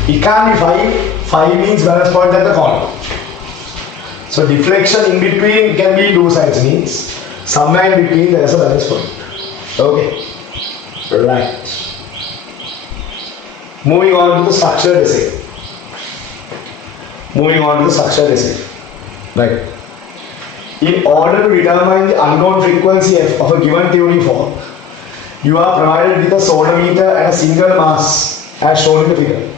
It can't be 5. 5 means balance point at the corner. So deflection in between can be two sides, means somewhere in between there is a balance point. Okay. Right. Moving on to the structured essay. Right. In order to determine the unknown frequency f of a given tuning fork, you are provided with a sonometer and a single mass as shown in the figure.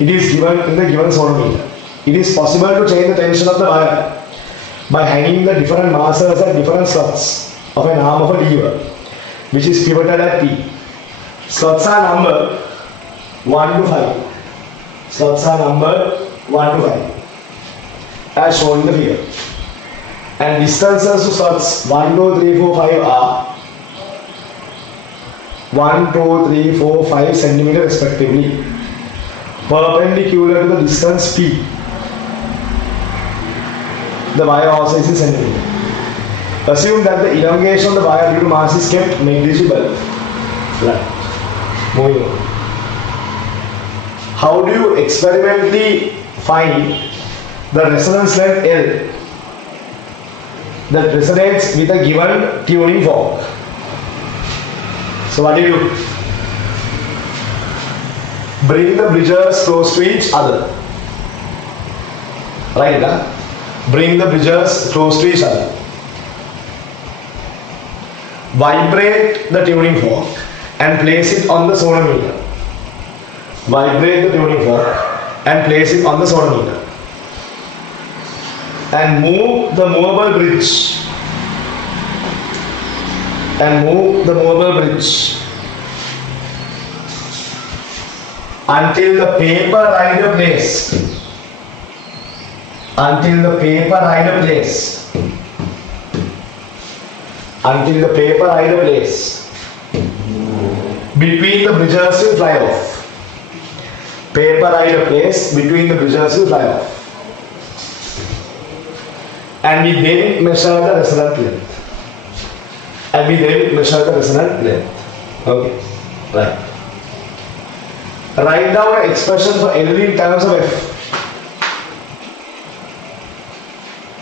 It is given in the given sonometer. It is possible to change the tension of the wire by hanging the different masses at different slots of an arm of a lever, which is pivoted at P. Slots are numbered 1 to 5. Slots are numbered 1 to 5 as shown in the figure. And distances to slots 1, 2, 3, 4, 5 are 1, 2, 3, 4, 5 centimeter respectively, perpendicular to the distance P. The wire also is in centimeter. Assume that the elongation of the wire due to mass is kept negligible. Right. Moving on. How do you experimentally find the resonance length L that resonates with a given tuning fork? So what do you do? Bring the bridges close to each other. Right? Bring the bridges close to each other. Vibrate the tuning fork and place it on the sonometer. Vibrate the tuning fork and place it on the sonometer. And move the movable bridge. Until the paper rider place. Until the paper rider place. Between the bridges will fly off. Paper rider place between the bridges will fly off. And we then measure the resonant length. Okay. Right. Write down an expression for L in terms of F.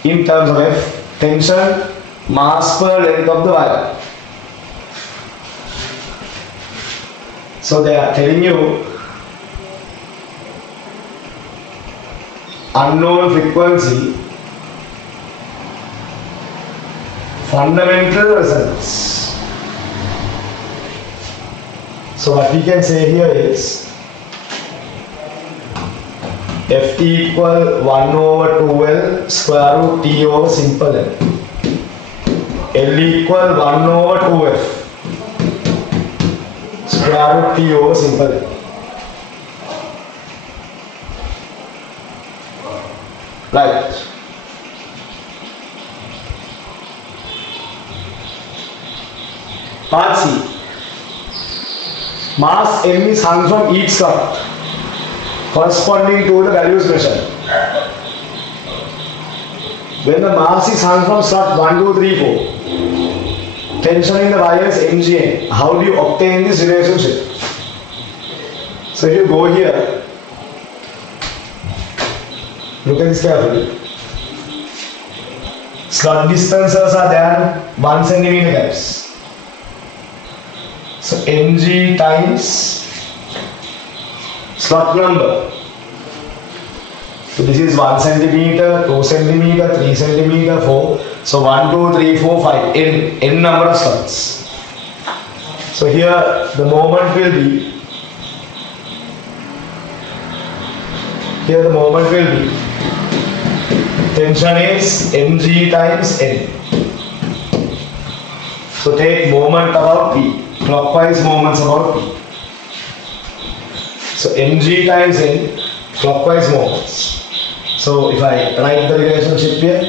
In terms of F, tension, mass per length of the wire. So they are telling you unknown frequency, fundamental resonance. So what we can say here is F equal 1 over 2L square root T over simple L. L equal 1 over 2F square root T over simple L. Right. Part C. Mass M is hung from each slot corresponding to the values measured. When the mass is hung from slot 1, 2, 3, 4, tension in the wire is mgn. How do you obtain this relationship? So if you go here, look at this carefully. Slot distances are there 1 centimeter gaps. So mg times slot number. So this is 1 centimeter, 2 centimeter, 3 centimeter, 4. So 1, 2, 3, 4, 5. N number of slots. So here the moment will be. Tension is mg times n. So take moment about P. Clockwise moments about P. So mg times n, clockwise moments. So if I write the relationship here,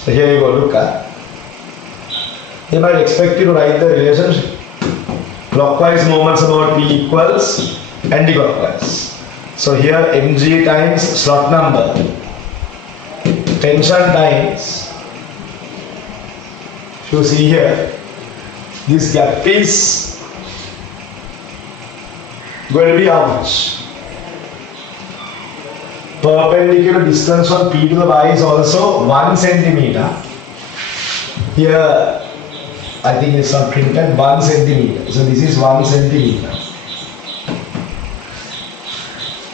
so here you go, look at. You might expect you to write the relationship. Clockwise moments about P equals anti-clockwise. So here mg times slot number, tension times You see here, this gap is going to be how much? Perpendicular distance from P to the Y is also 1 centimeter. Here, I think it's not printed, 1 centimeter. So this is 1 centimeter.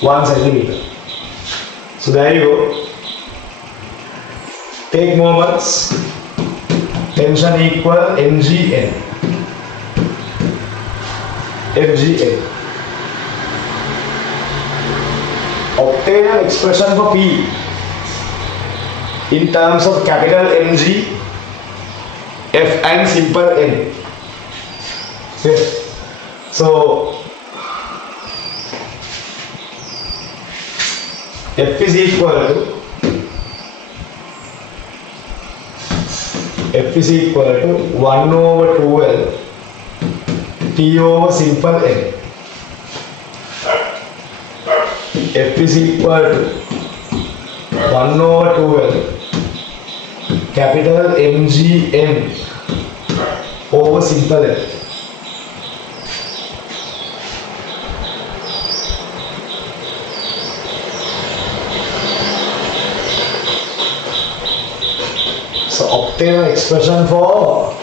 1 centimeter. So there you go. Take moments. Tension equal mgn. mgn. Obtain an expression for P in terms of capital Mg, F and simple n. Okay. So F is equal to 1 over 2L T over simple n. F is equal to 1 over 2L capital MGN over simple n. So obtain an expression for,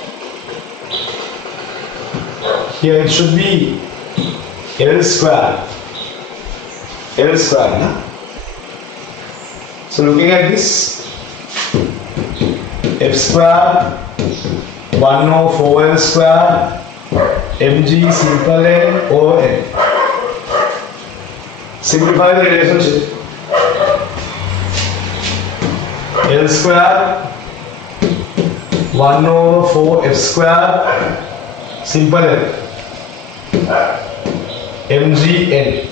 here it should be L square. L square. Nah? So looking at this, F square 1 over 4L square mg simple n over n. Simplify the relationship. L square 1 over 4 F square simple n mgn.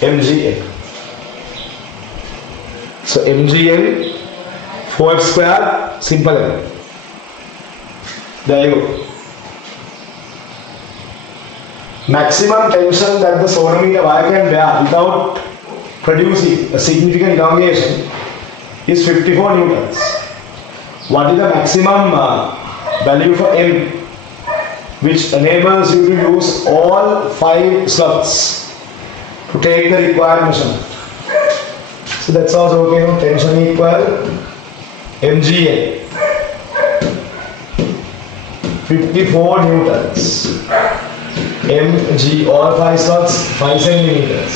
mgn. So mgn 4F square simple n. There you go. Maximum tension that the sonometer wire can bear without producing a significant elongation is 54 newtons. What is the maximum value for M, which enables you to use all 5 slots to take the required measurement? So that's also okay. No? Tension equal mgn 54 newtons. mg, all 5 slots 5 centimeters.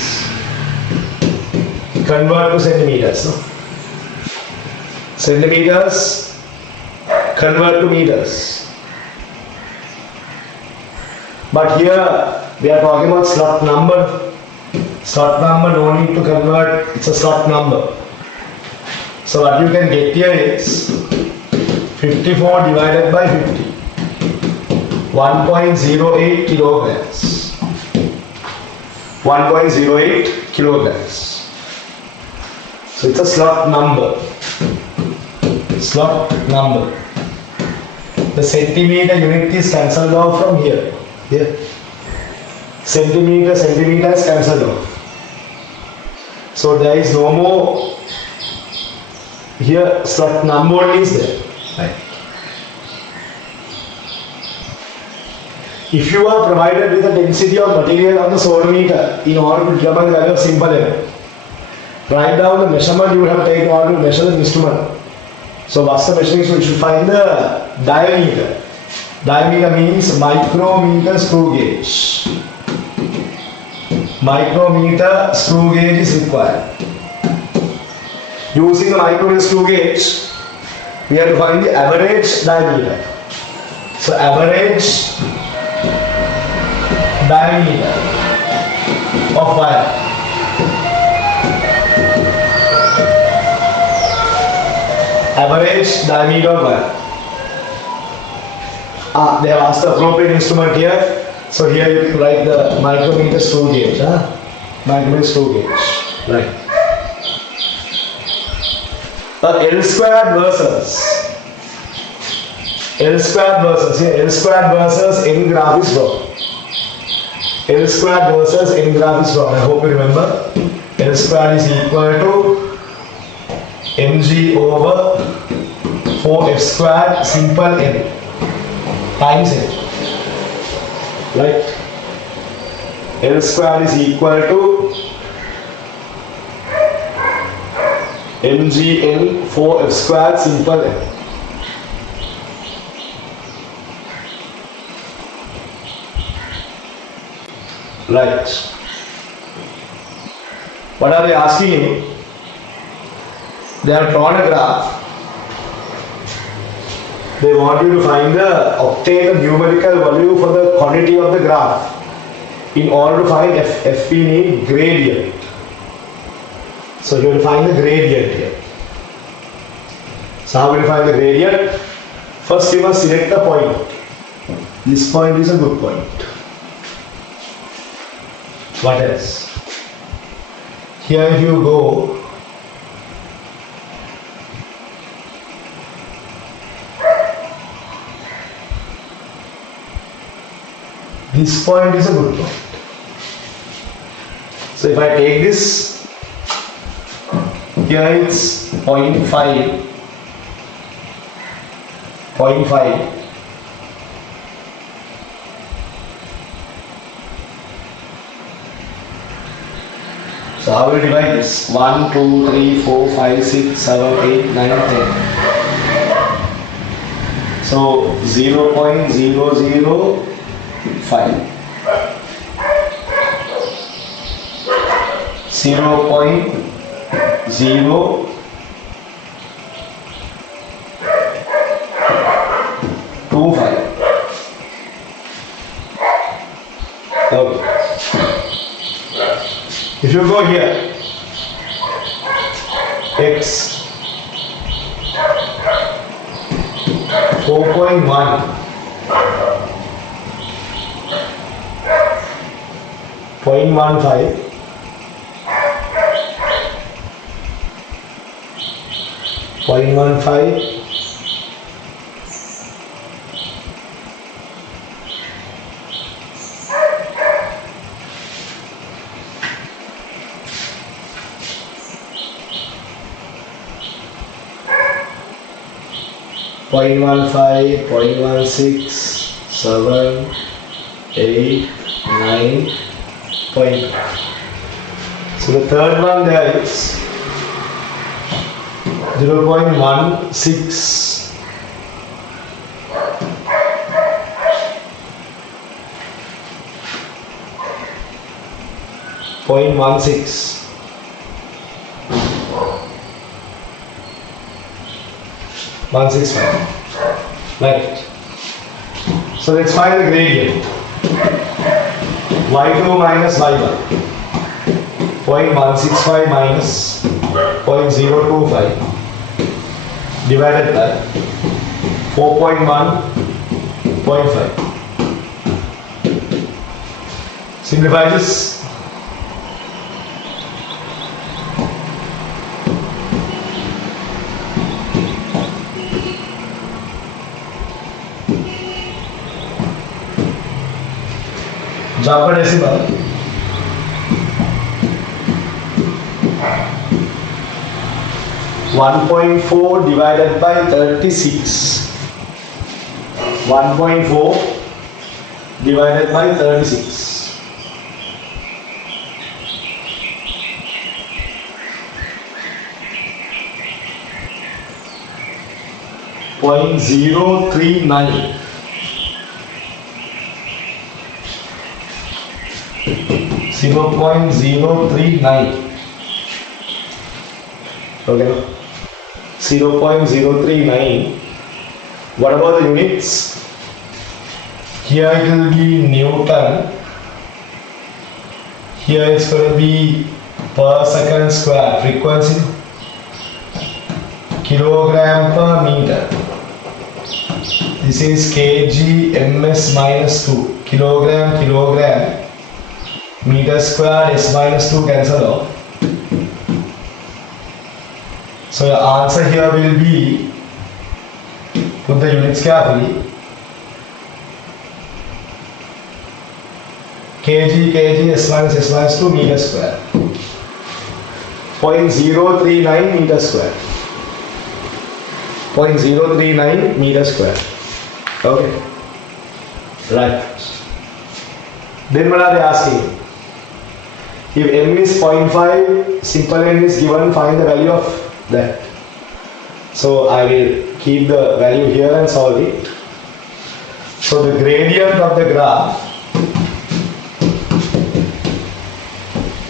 Convert to centimeters. No? Centimeters convert to meters. But here we are talking about slot number. Slot number no need to convert, it's a slot number. So what you can get here is 54 divided by 50. 1.08 kilograms. 1.08 kilograms. So it's a slot number. Slot number. The centimeter unit is cancelled off from here. Here. Centimeter is cancelled off. So there is no more. Here slot number only is there. Right. If you are provided with the density of material on the sonometer in order to determine the value of simple n, write down the measurement you have taken in order to measure the instrument. So what's the measuring? So you should find the diameter. Diameter means micrometer screw gauge. Micrometer screw gauge is required. Using the micrometer screw gauge, we have to find the average diameter. So average diameter of wire. Average diameter of wire. They have asked the appropriate instrument here. So here you can write the micrometer screw gauge. Micrometer screw gauge. Right. L squared versus here L squared versus N graph is wrong. L squared versus N graph is wrong. I hope you remember. L squared is equal to mg over for f squared simple n times n. Right? L squared is equal to mgn for f squared simple n. Right. What are they asking you? They have drawn a graph. They want you to obtain the numerical value for the quantity of the graph. In order to find f we need gradient. So you will find the gradient here. So how will you find the gradient? First you must select the point. This point is a good point. What else? Here if you go, this point is a good point. So if I take this, here it's 0.5. So how will we divide this? 1, 2, 3, 4, 5, 6, 7, 8, 9, 10. So 0.005. 0.025. Okay. If you go here, x 4.1, 0.15, 0.15, 0.15, 0.16, 7, 8, 9, 0.2. So the third one there is 0.16, 0.16. Right. So let's find the gradient. y2 minus y1. 0.165 minus 0.025 divided by 4.1, 0.5. Simplify this. Jump a decimal. 1.4 divided by 36. 1.4 divided by 36. 0.039. 0.039. Okay. 0.039. What about the units? Here it will be Newton. Here it's going to be per second square. Frequency kilogram per meter. This is kg ms minus 2. Kilogram. Meter square s minus 2 cancel off. So your answer here will be, put the units carefully, kg s minus 2 meter square. 0.039 meter square. 0.039 meters square. Okay. Right. Then what are they asking? If m is 0.5, simple n is given, find the value of that. So I will keep the value here and solve it. So the gradient of the graph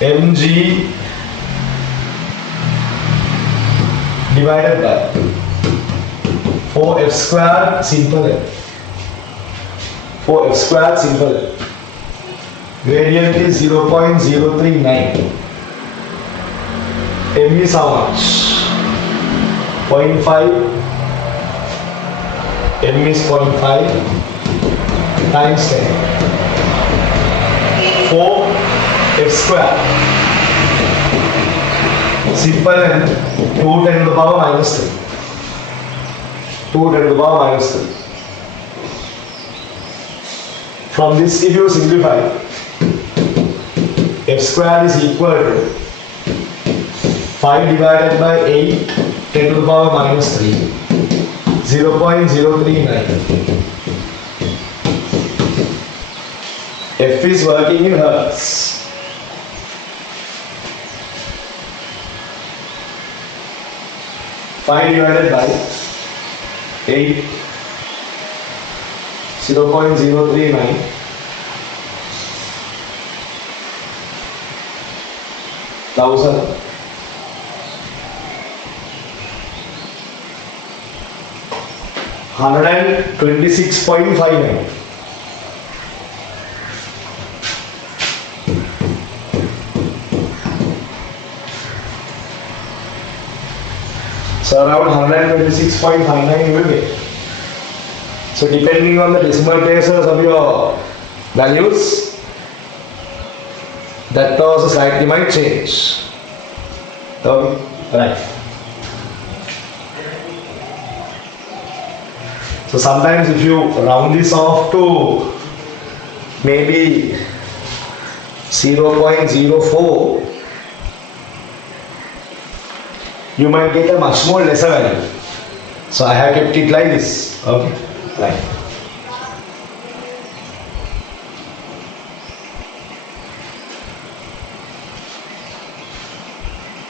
mg divided by 4f squared simple n. 4f squared simple n. Gradient is 0.039. M is how much? 0.5. M is 0.5 times 10. 4 f square. Simple n 2 10 to the power minus 3. 2 10 to the power minus 3. From this, if you simplify, f square is equal to 5 divided by 8, 10 to the power minus 3, 0.039. F is working in hertz. Five divided by 8, 0.039. 1000. 126.59. So around 126.59 you will get. So depending on the decimal places of your values, that also slightly might change. Okay, right. So sometimes if you round this off to maybe 0.04, you might get a much more lesser value. So I have kept it like this. Okay, right.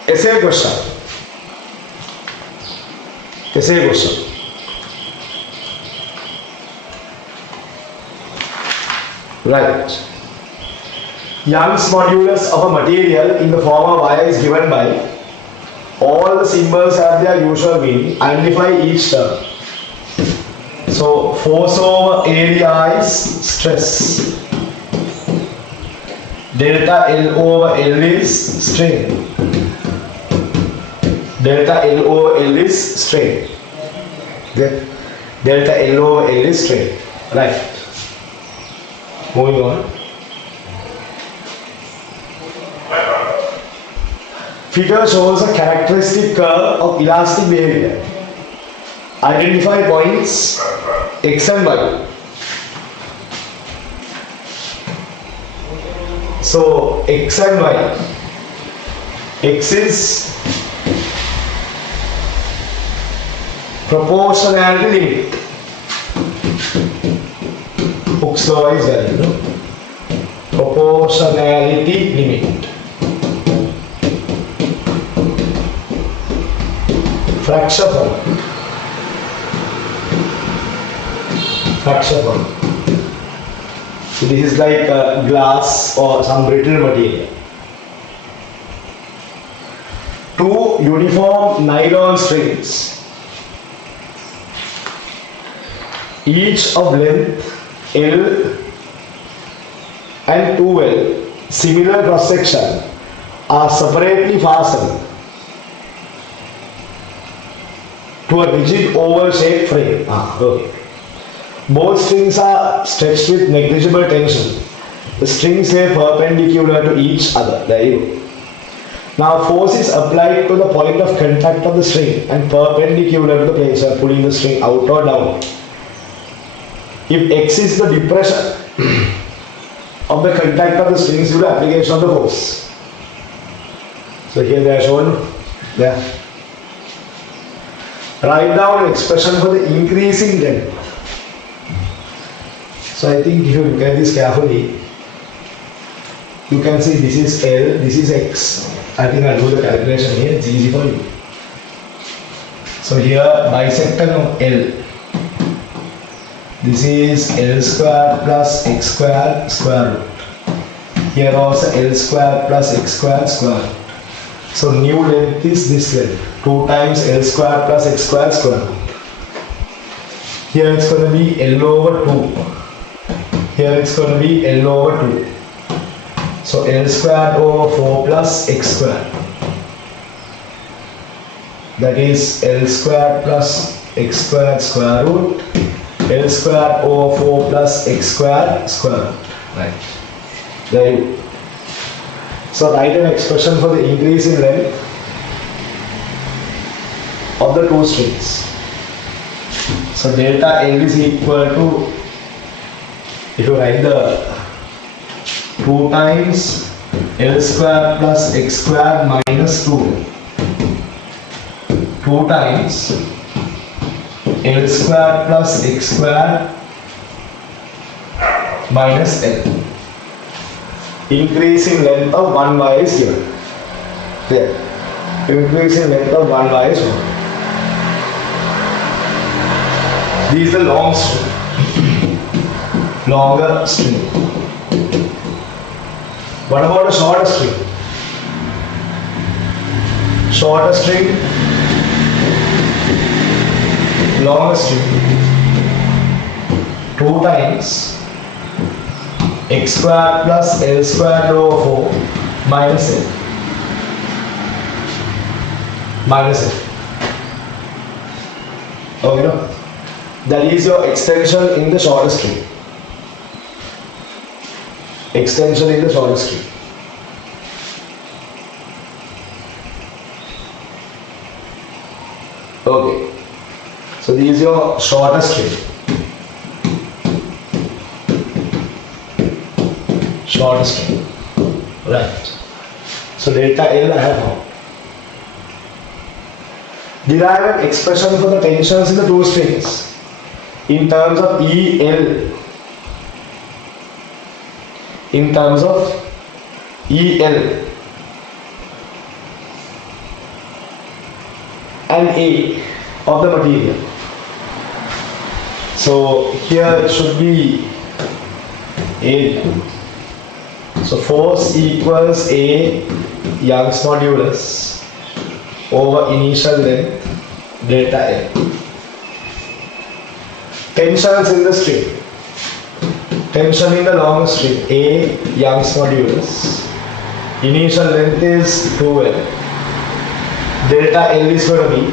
Essay question. Essay question. Right. Young's modulus of a material in the form of y is given by all the symbols have their usual meaning. Identify each term. So force over area is stress. Delta L over L is strain. Delta L over L is strain. Delta L over L is strain. Right. Moving on. Figure shows a characteristic curve of elastic behavior. Identify points x and y. So x and y. X is proportionality limit. Hooke's law is there, you know. Proportionality limit. Fracture form. Fracture form. So this is like a glass or some brittle material. Two uniform nylon strings, each of length L and 2L, similar cross section, are separately fastened to a rigid oval shaped frame. Okay. Both strings are stretched with negligible tension. The strings lay perpendicular to each other. There you go. Now force is applied to the point of contact of the string and perpendicular to the place of pulling the string out or down. If X is the depression of the contact of the strings due to application of the force. So here they are shown there. Write down an expression for the increasing length. So I think if you look at this carefully, you can see this is L, this is X. I think I'll do the calculation here, it's easy for you. So here bisectant of L. This is L squared plus X squared square root. Here also L squared plus X squared square root. So new length is this length. 2 times L squared plus X squared square root. Here it's going to be L over 2. Here it's going to be L over 2. So L squared over 4 plus X squared. That is L squared plus X squared square root. L squared over 4 plus X squared square root. Right. There you go. So write an expression for the increase in length of the two strings. So delta L is equal to, if you write the 2 times L square plus X square minus 2. 2 times L square plus X square minus L. Increasing length of 1y is given. There. Increasing length of 1y is given. This is the long string. Longer string. What about a shorter string? Shorter string, longer string. 2 times X squared plus L squared over 4 minus L. Minus L. Okay, no? That is your extension in the shorter string. Extension in the shorter string. Okay. So this is your shorter string. Shorter string. Right. So delta L I have found. Derive an expression for the tensions in the two strings in terms of EL. In terms of EL and A of the material. So here it should be A. So force equals A Young's modulus over initial length delta L. Tensions in the string. Tension in the long string A Young's modulus. Initial length is 2L. Delta L is going to be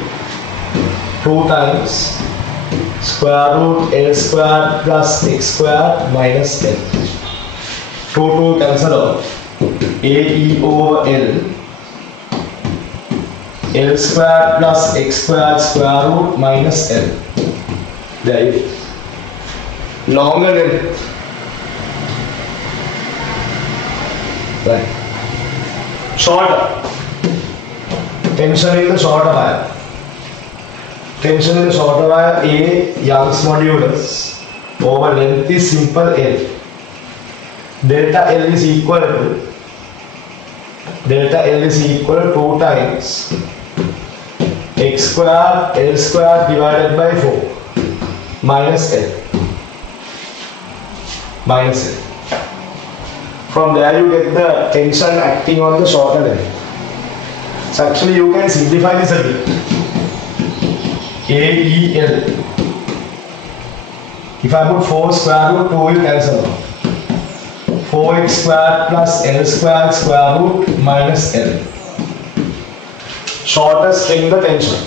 2 times square root L squared plus X squared minus L. 2 cancel out. AE over L. L squared plus X squared square root minus L. There you go. Longer length. Right. Shorter. Tension in the shorter wire. Tension in the shorter wire A Young's modulus over length is simple L. Delta L is equal to 2 times X squared L squared divided by 4 minus L. Minus L. From there you get the tension acting on the shorter length. So actually you can simplify this a bit. AEL. If I put 4 square root, 2 will cancel out. 4x squared plus L squared square root minus L. Shorter string the tension.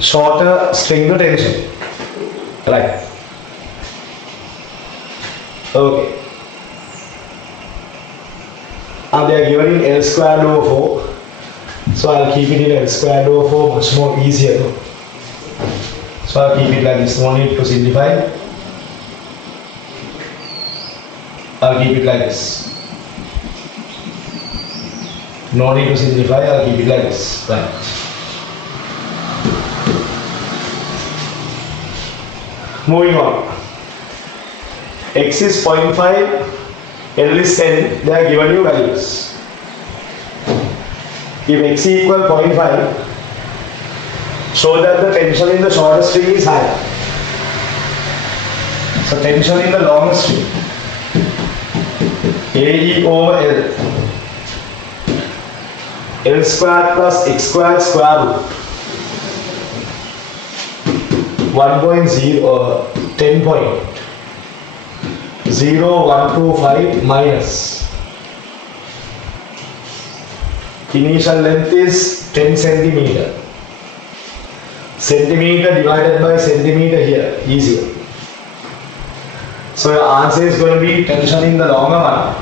Shorter string the tension. Right. Okay. And they are given in L squared over 4. So I'll keep it in L squared over 4, much more easier. So I'll keep it like this, no need to simplify. I'll keep it like this. No need to simplify, I'll keep it like this. Right. Moving on. X is 0.5, L is 10. They are given you values. If X equal 0.5, show that the tension in the shorter string is higher. So tension in the longer string, AE over L, L squared plus X squared square root, 10.0125 minus initial length is 10 centimeter. Centimeter divided by centimeter here, easier. So your answer is going to be tension in the longer one,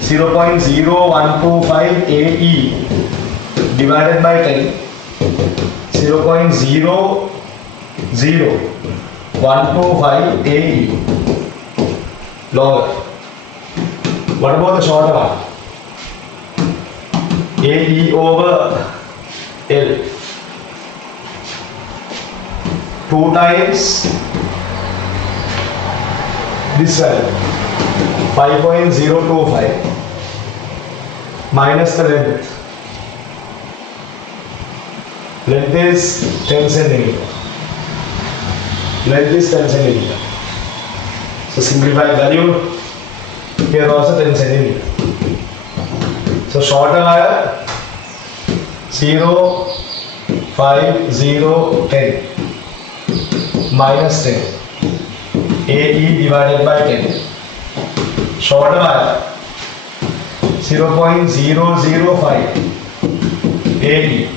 0.0125 AE divided by 10, 0.00125 AE, longer. What about the shorter one? AE over L, 2 times this value, 5.025 minus the length. Length is 10 centimeter. Length is 10 centimeter. So simplified value here also 10 centimeter. So shorter wire 0, 5, 0, 10 minus 10. AE divided by 10. Shorter wire 0.005 AE.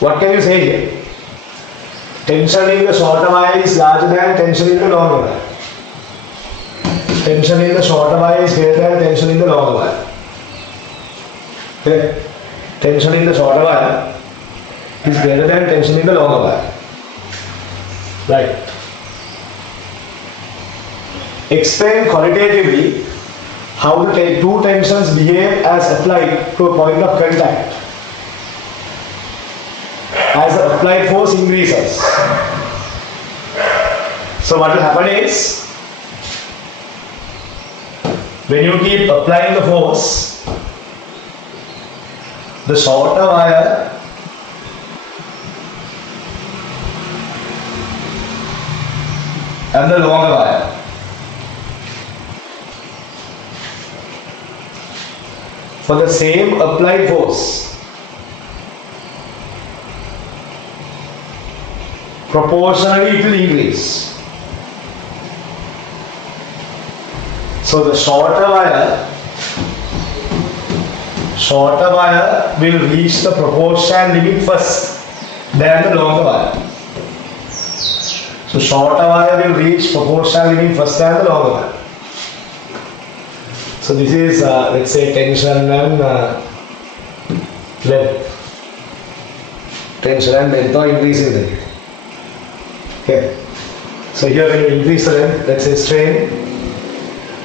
What can you say here? Tension in the shorter wire is larger than tension in the longer wire. Tension in the shorter wire is greater than tension in the longer wire. Okay? Tension in the shorter wire is greater than tension in the longer wire. Right. Explain qualitatively how the two tensions behave as applied to a point of contact. As the applied force increases. So what will happen is, when you keep applying the force, the shorter wire and the longer wire for the same applied force proportionally it will increase. So the shorter wire will reach the proportion limit first than the longer wire. So shorter wire will reach proportion limit first than the longer wire. So this is let's say tension and length. Tension and length or increasing length. Okay. So here when you increase the length, let's say strain,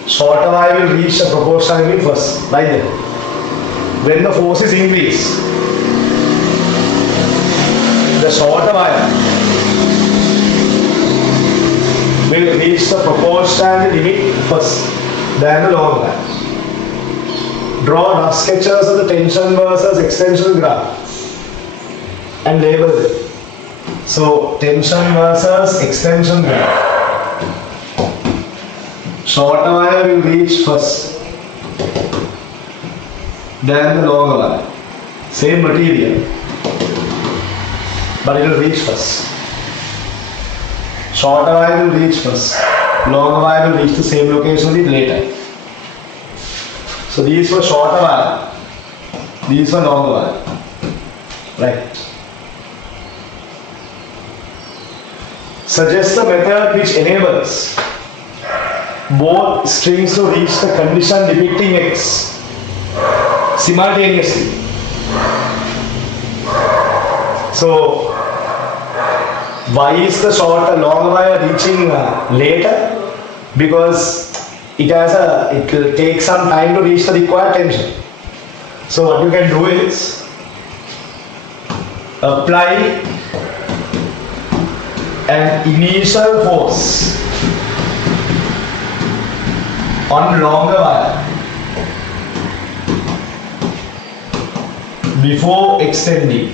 shorter wire will reach the proportional limit first, like that. When the force is increased, the shorter wire will reach the proportional limit first, then the longer wire. Draw rough sketches of the tension versus extension graph and label it. So tension versus extension graph. Shorter wire will reach first, then the longer wire. Same material, but it will reach first. Shorter wire will reach first, longer wire will reach the same location a bit later. So these were shorter wire, these were longer wire. Right. Suggest the method which enables both strings to reach the condition depicting X simultaneously. So why is the longer wire reaching later? Because it will take some time to reach the required tension. So what you can do is, apply an initial force on longer wire before extending.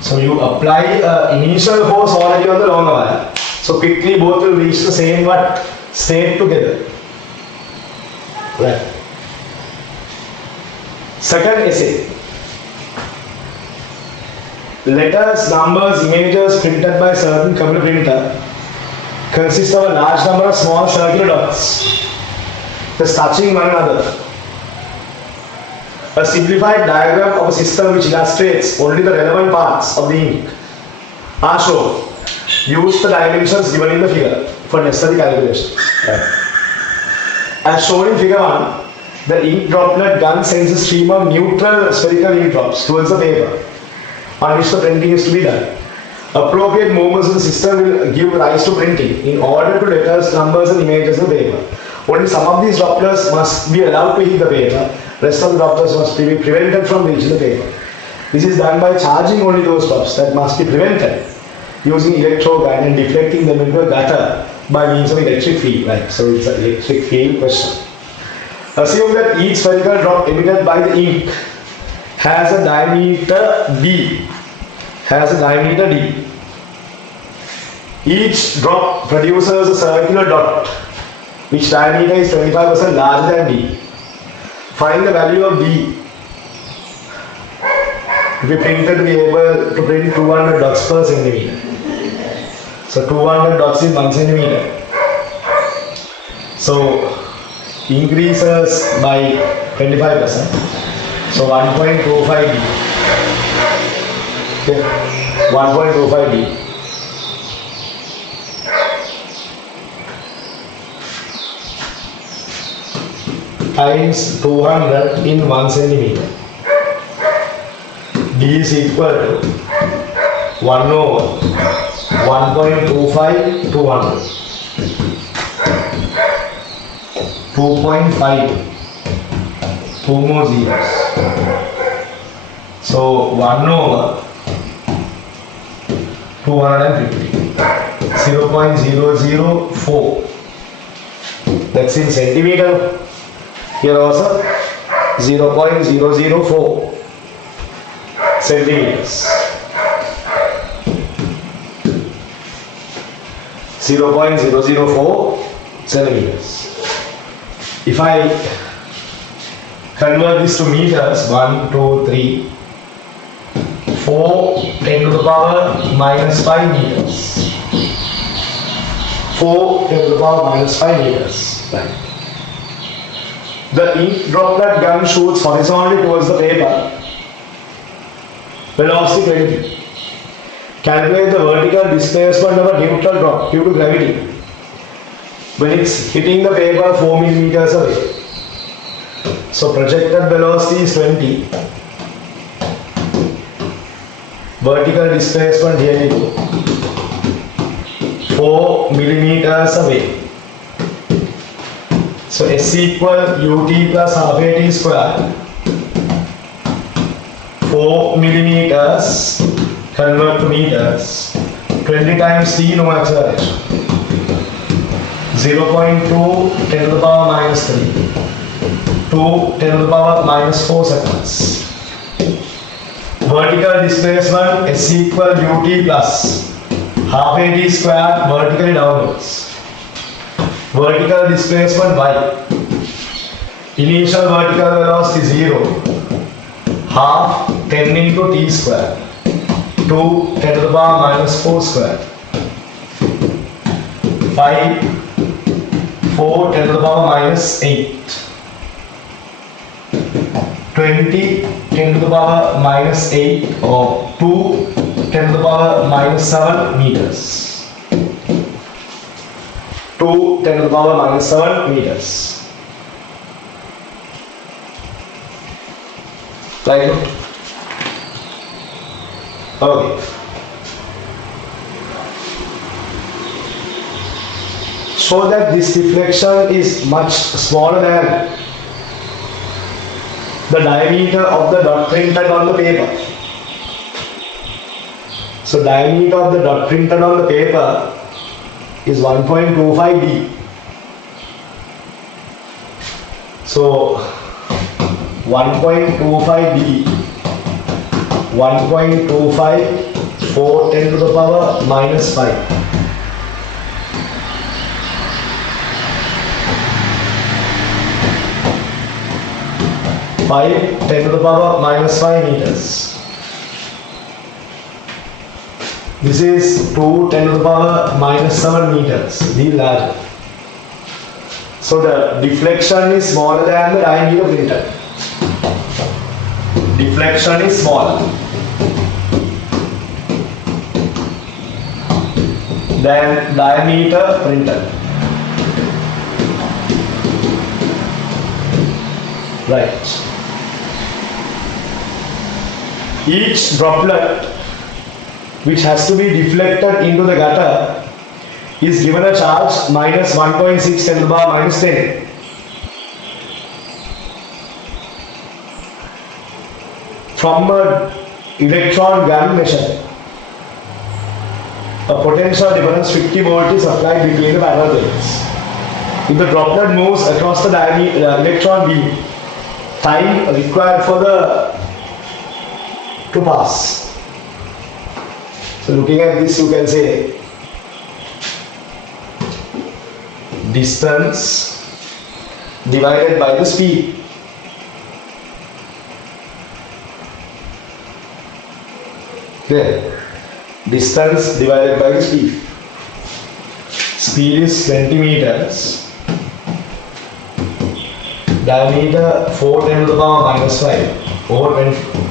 So you apply an initial force already on the longer wire. So quickly both will reach the same what? State together. Right. Second essay. Letters, numbers, images printed by certain computer printer consist of a large number of small circular dots just touching one another. A simplified diagram of a system which illustrates only the relevant parts of the ink are shown. Use the dimensions given in the figure for necessary calculation. Right. As shown in figure 1, the ink droplet gun sends a stream of neutral spherical ink drops towards the paper on which the printing is to be done. Appropriate movements in the system will give rise to printing in order to letters, numbers and images of the paper. Only some of these droplets must be allowed to hit the paper. Rest of the droplets must be prevented from reaching the paper. This is done by charging only those drops that must be prevented using electrogun and deflecting them into a gutter by means of electric field. Right. So it's an electric field question. Assume that each spherical drop emitted by the ink has a diameter d. Each drop produces a circular dot which diameter is 25% larger than d. Find the value of d to be printed to be able to print 200 dots per centimeter. So 200 dots is 1 centimeter. So increases by 25%. So 1.25 d. Okay. 1.25 d. Times 200 in 1 centimeter. D is equal to 1 over 1.25 200. 2.5. 2 more zeros. So 1 over 250. 0.004. That's in centimeter. Here also 0.004 centimeters. 0.004 centimeters. If I convert this to meters, 1, 2, 3, 4, 10 to the power minus 5 meters. 4, 10 to the power minus 5 meters. Right. The ink droplet gun shoots horizontally towards the paper. Velocity 20. Calculate the vertical displacement of a neutral drop due to gravity when it's hitting the paper 4 millimeters away. So projected velocity is 20. Vertical displacement here you go. 4 millimeters away. So S equal ut plus half at square. 4 millimeters convert to meters. 20 times t, no acceleration. 0.2 10 to the power minus 3. 2 10 to the power minus 4 seconds. Vertical displacement S equal ut plus half at square vertically downwards. Vertical displacement y. Initial vertical velocity 0. Half 10 into t square. 2 10 to the power minus 4 square. 5 4 10 to the power minus 8. 20 10 to the power minus 8 or 2 10 to the power minus 7 meters. 2 10 to the power minus 7 meters. Like it? Okay. So that this deflection is much smaller than the diameter of the dot printed on the paper. So diameter of the dot printed on the paper is 1.25 d. So 1.25 d, 1.25 4 10 to the power minus 5. 5 10 to the power minus 5 meters. This is 2 10 to the power minus 7 meters. These larger. So the deflection is smaller than the diameter printed. Deflection is smaller than diameter printed. Right. Each droplet which has to be deflected into the gutter is given a charge minus 1.6 10 to the power minus 10. From an electron gun measure, a potential difference 50 volt is applied between the parallel plates. If the droplet moves across the electron beam, time required for the to pass. So looking at this, you can say distance divided by the speed. There. Distance divided by the speed. Speed is 20 meters. Diameter 4 10 to the power minus 5 over 20.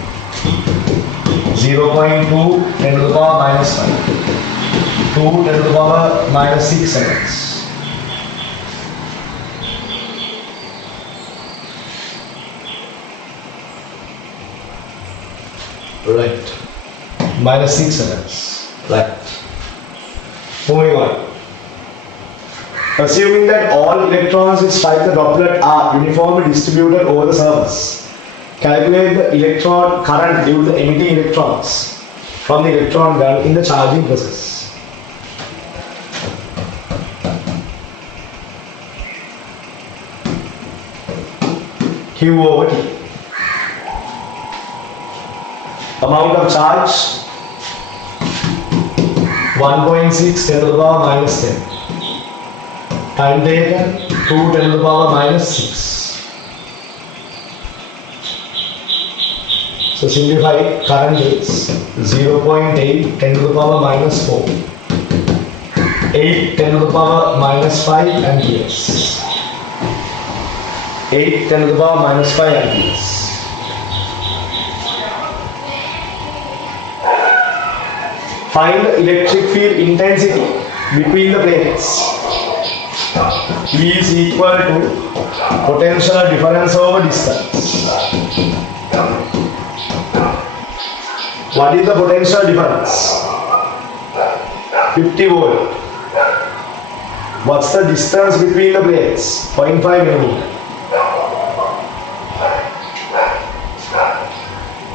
0.2 10 to the power minus 5. 2 10 to the power minus 6 seconds. Right. Minus 6 seconds. Right. Moving on. Assuming that all electrons which strike the droplet are uniformly distributed over the surface, calculate the electron current due to the emitting electrons from the electron gun in the charging process. Q over T. Amount of charge 1.6 10 to the power minus 10. Time taken 2 10 to the power minus 6. So simplify, current is 0.8 10 to the power minus 4. 8 10 to the power minus 5 amperes. 8 10 to the power minus 5 amperes. Find the electric field intensity between the plates. E is equal to potential difference over distance. What is the potential difference? 50 volt. What's the distance between the plates? 0.5 millimeter.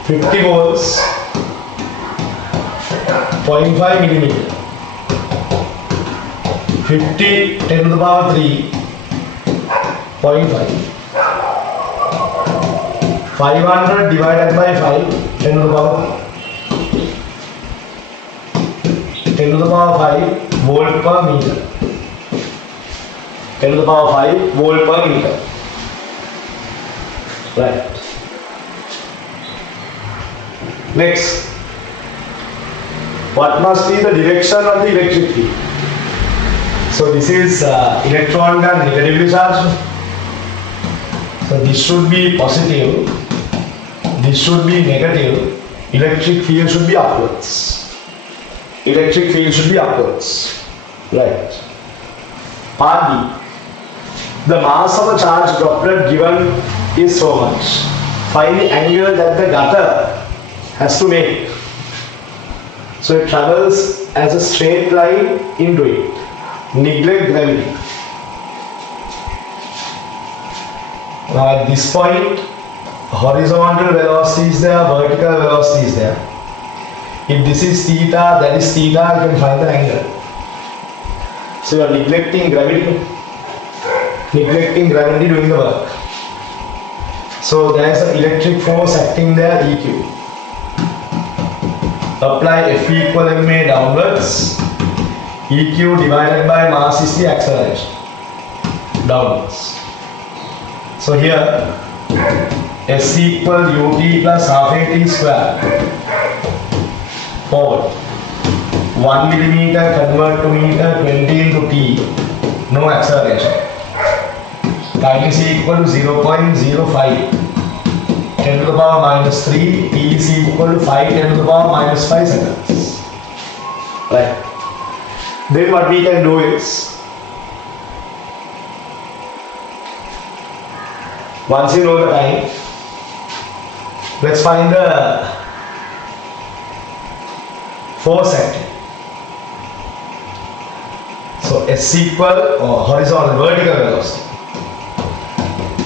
50 volts. 0.5 millimeter. 50 10 to the power 3. 0.5. 500 divided by 5. 10 to the power 10 to the power 5 volt per meter. 10 to the power 5 volt per meter. Right. Next. What must be the direction of the electric field? So this is electron gun negatively charged. So this should be positive. This should be negative. Electric field should be upwards. Electric field should be upwards. Right. Part B. The mass of a charged droplet given is so much. Find the angle that the gutter has to make. So it travels as a straight line into it. Neglect gravity. Now at this point, horizontal velocity is there, vertical velocity is there. If this is theta, that is theta, you can find the angle. So you are neglecting gravity doing the work. So there is an electric force acting there, EQ. Apply F equal ma downwards. EQ divided by mass is the acceleration downwards. So here S equal ut plus half at square forward. 1 millimeter convert to meter, 20 into t, no acceleration. Time is equal to 0.05, 10 to the power minus 3, t is equal to 5, 10 to the power minus 5 seconds. Right. Then what we can do is, once you know the time, let's find the force acting. So S equal or horizontal vertical velocity.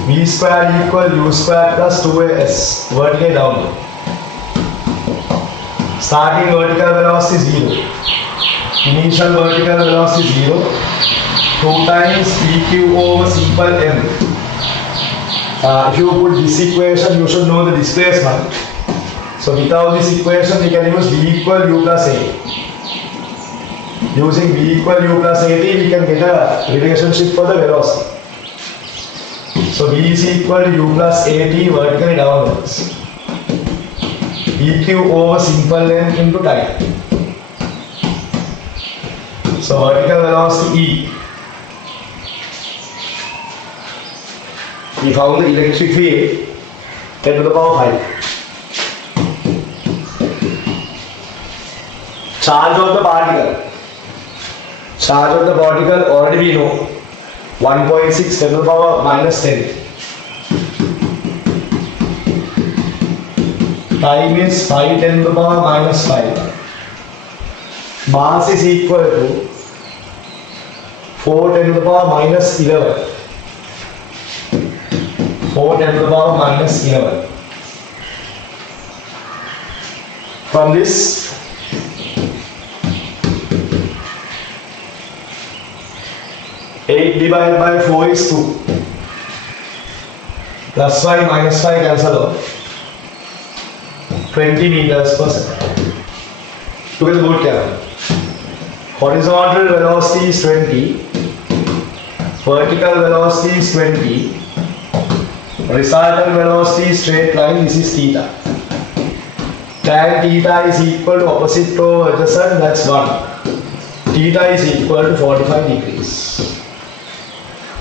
V square equal u square plus 2as vertical downward. Starting vertical velocity 0. Initial vertical velocity 0. 2 times EQ over simple m. If you put this equation, you should know the displacement. So without this equation, we can use V equal u plus a. Using V equal u plus at, we can get a relationship for the velocity. So V is equal to u plus at vertically downwards. EQ over simple m into time. So vertical velocity E. We found the electric field 10 to the power 5. Charge of the particle. Charge of the particle already we know 1.6 10 to the power minus 10. Time is 5 10 to the power minus 5. Mass is equal to 4 10 to the power minus 11. 4 10 to the power minus 11. From this, 8 divided by 4 is 2. Plus 5 minus 5 cancel off. 20 meters per second. Look at the board camera. Horizontal velocity is 20. Vertical velocity is 20. Resultant velocity is straight line. This is theta. Tan theta is equal to opposite to adjacent. That's 1. Theta is equal to 45 degrees.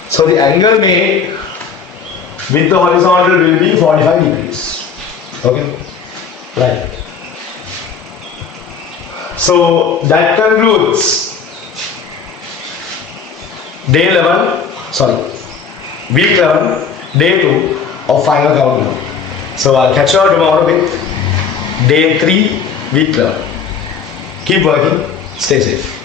So the angle made with the horizontal will be 45 degrees. Okay? Right. So that concludes week 11, day 2 of final countdown. So I'll catch you all tomorrow with day 3, week 11. Keep working, stay safe.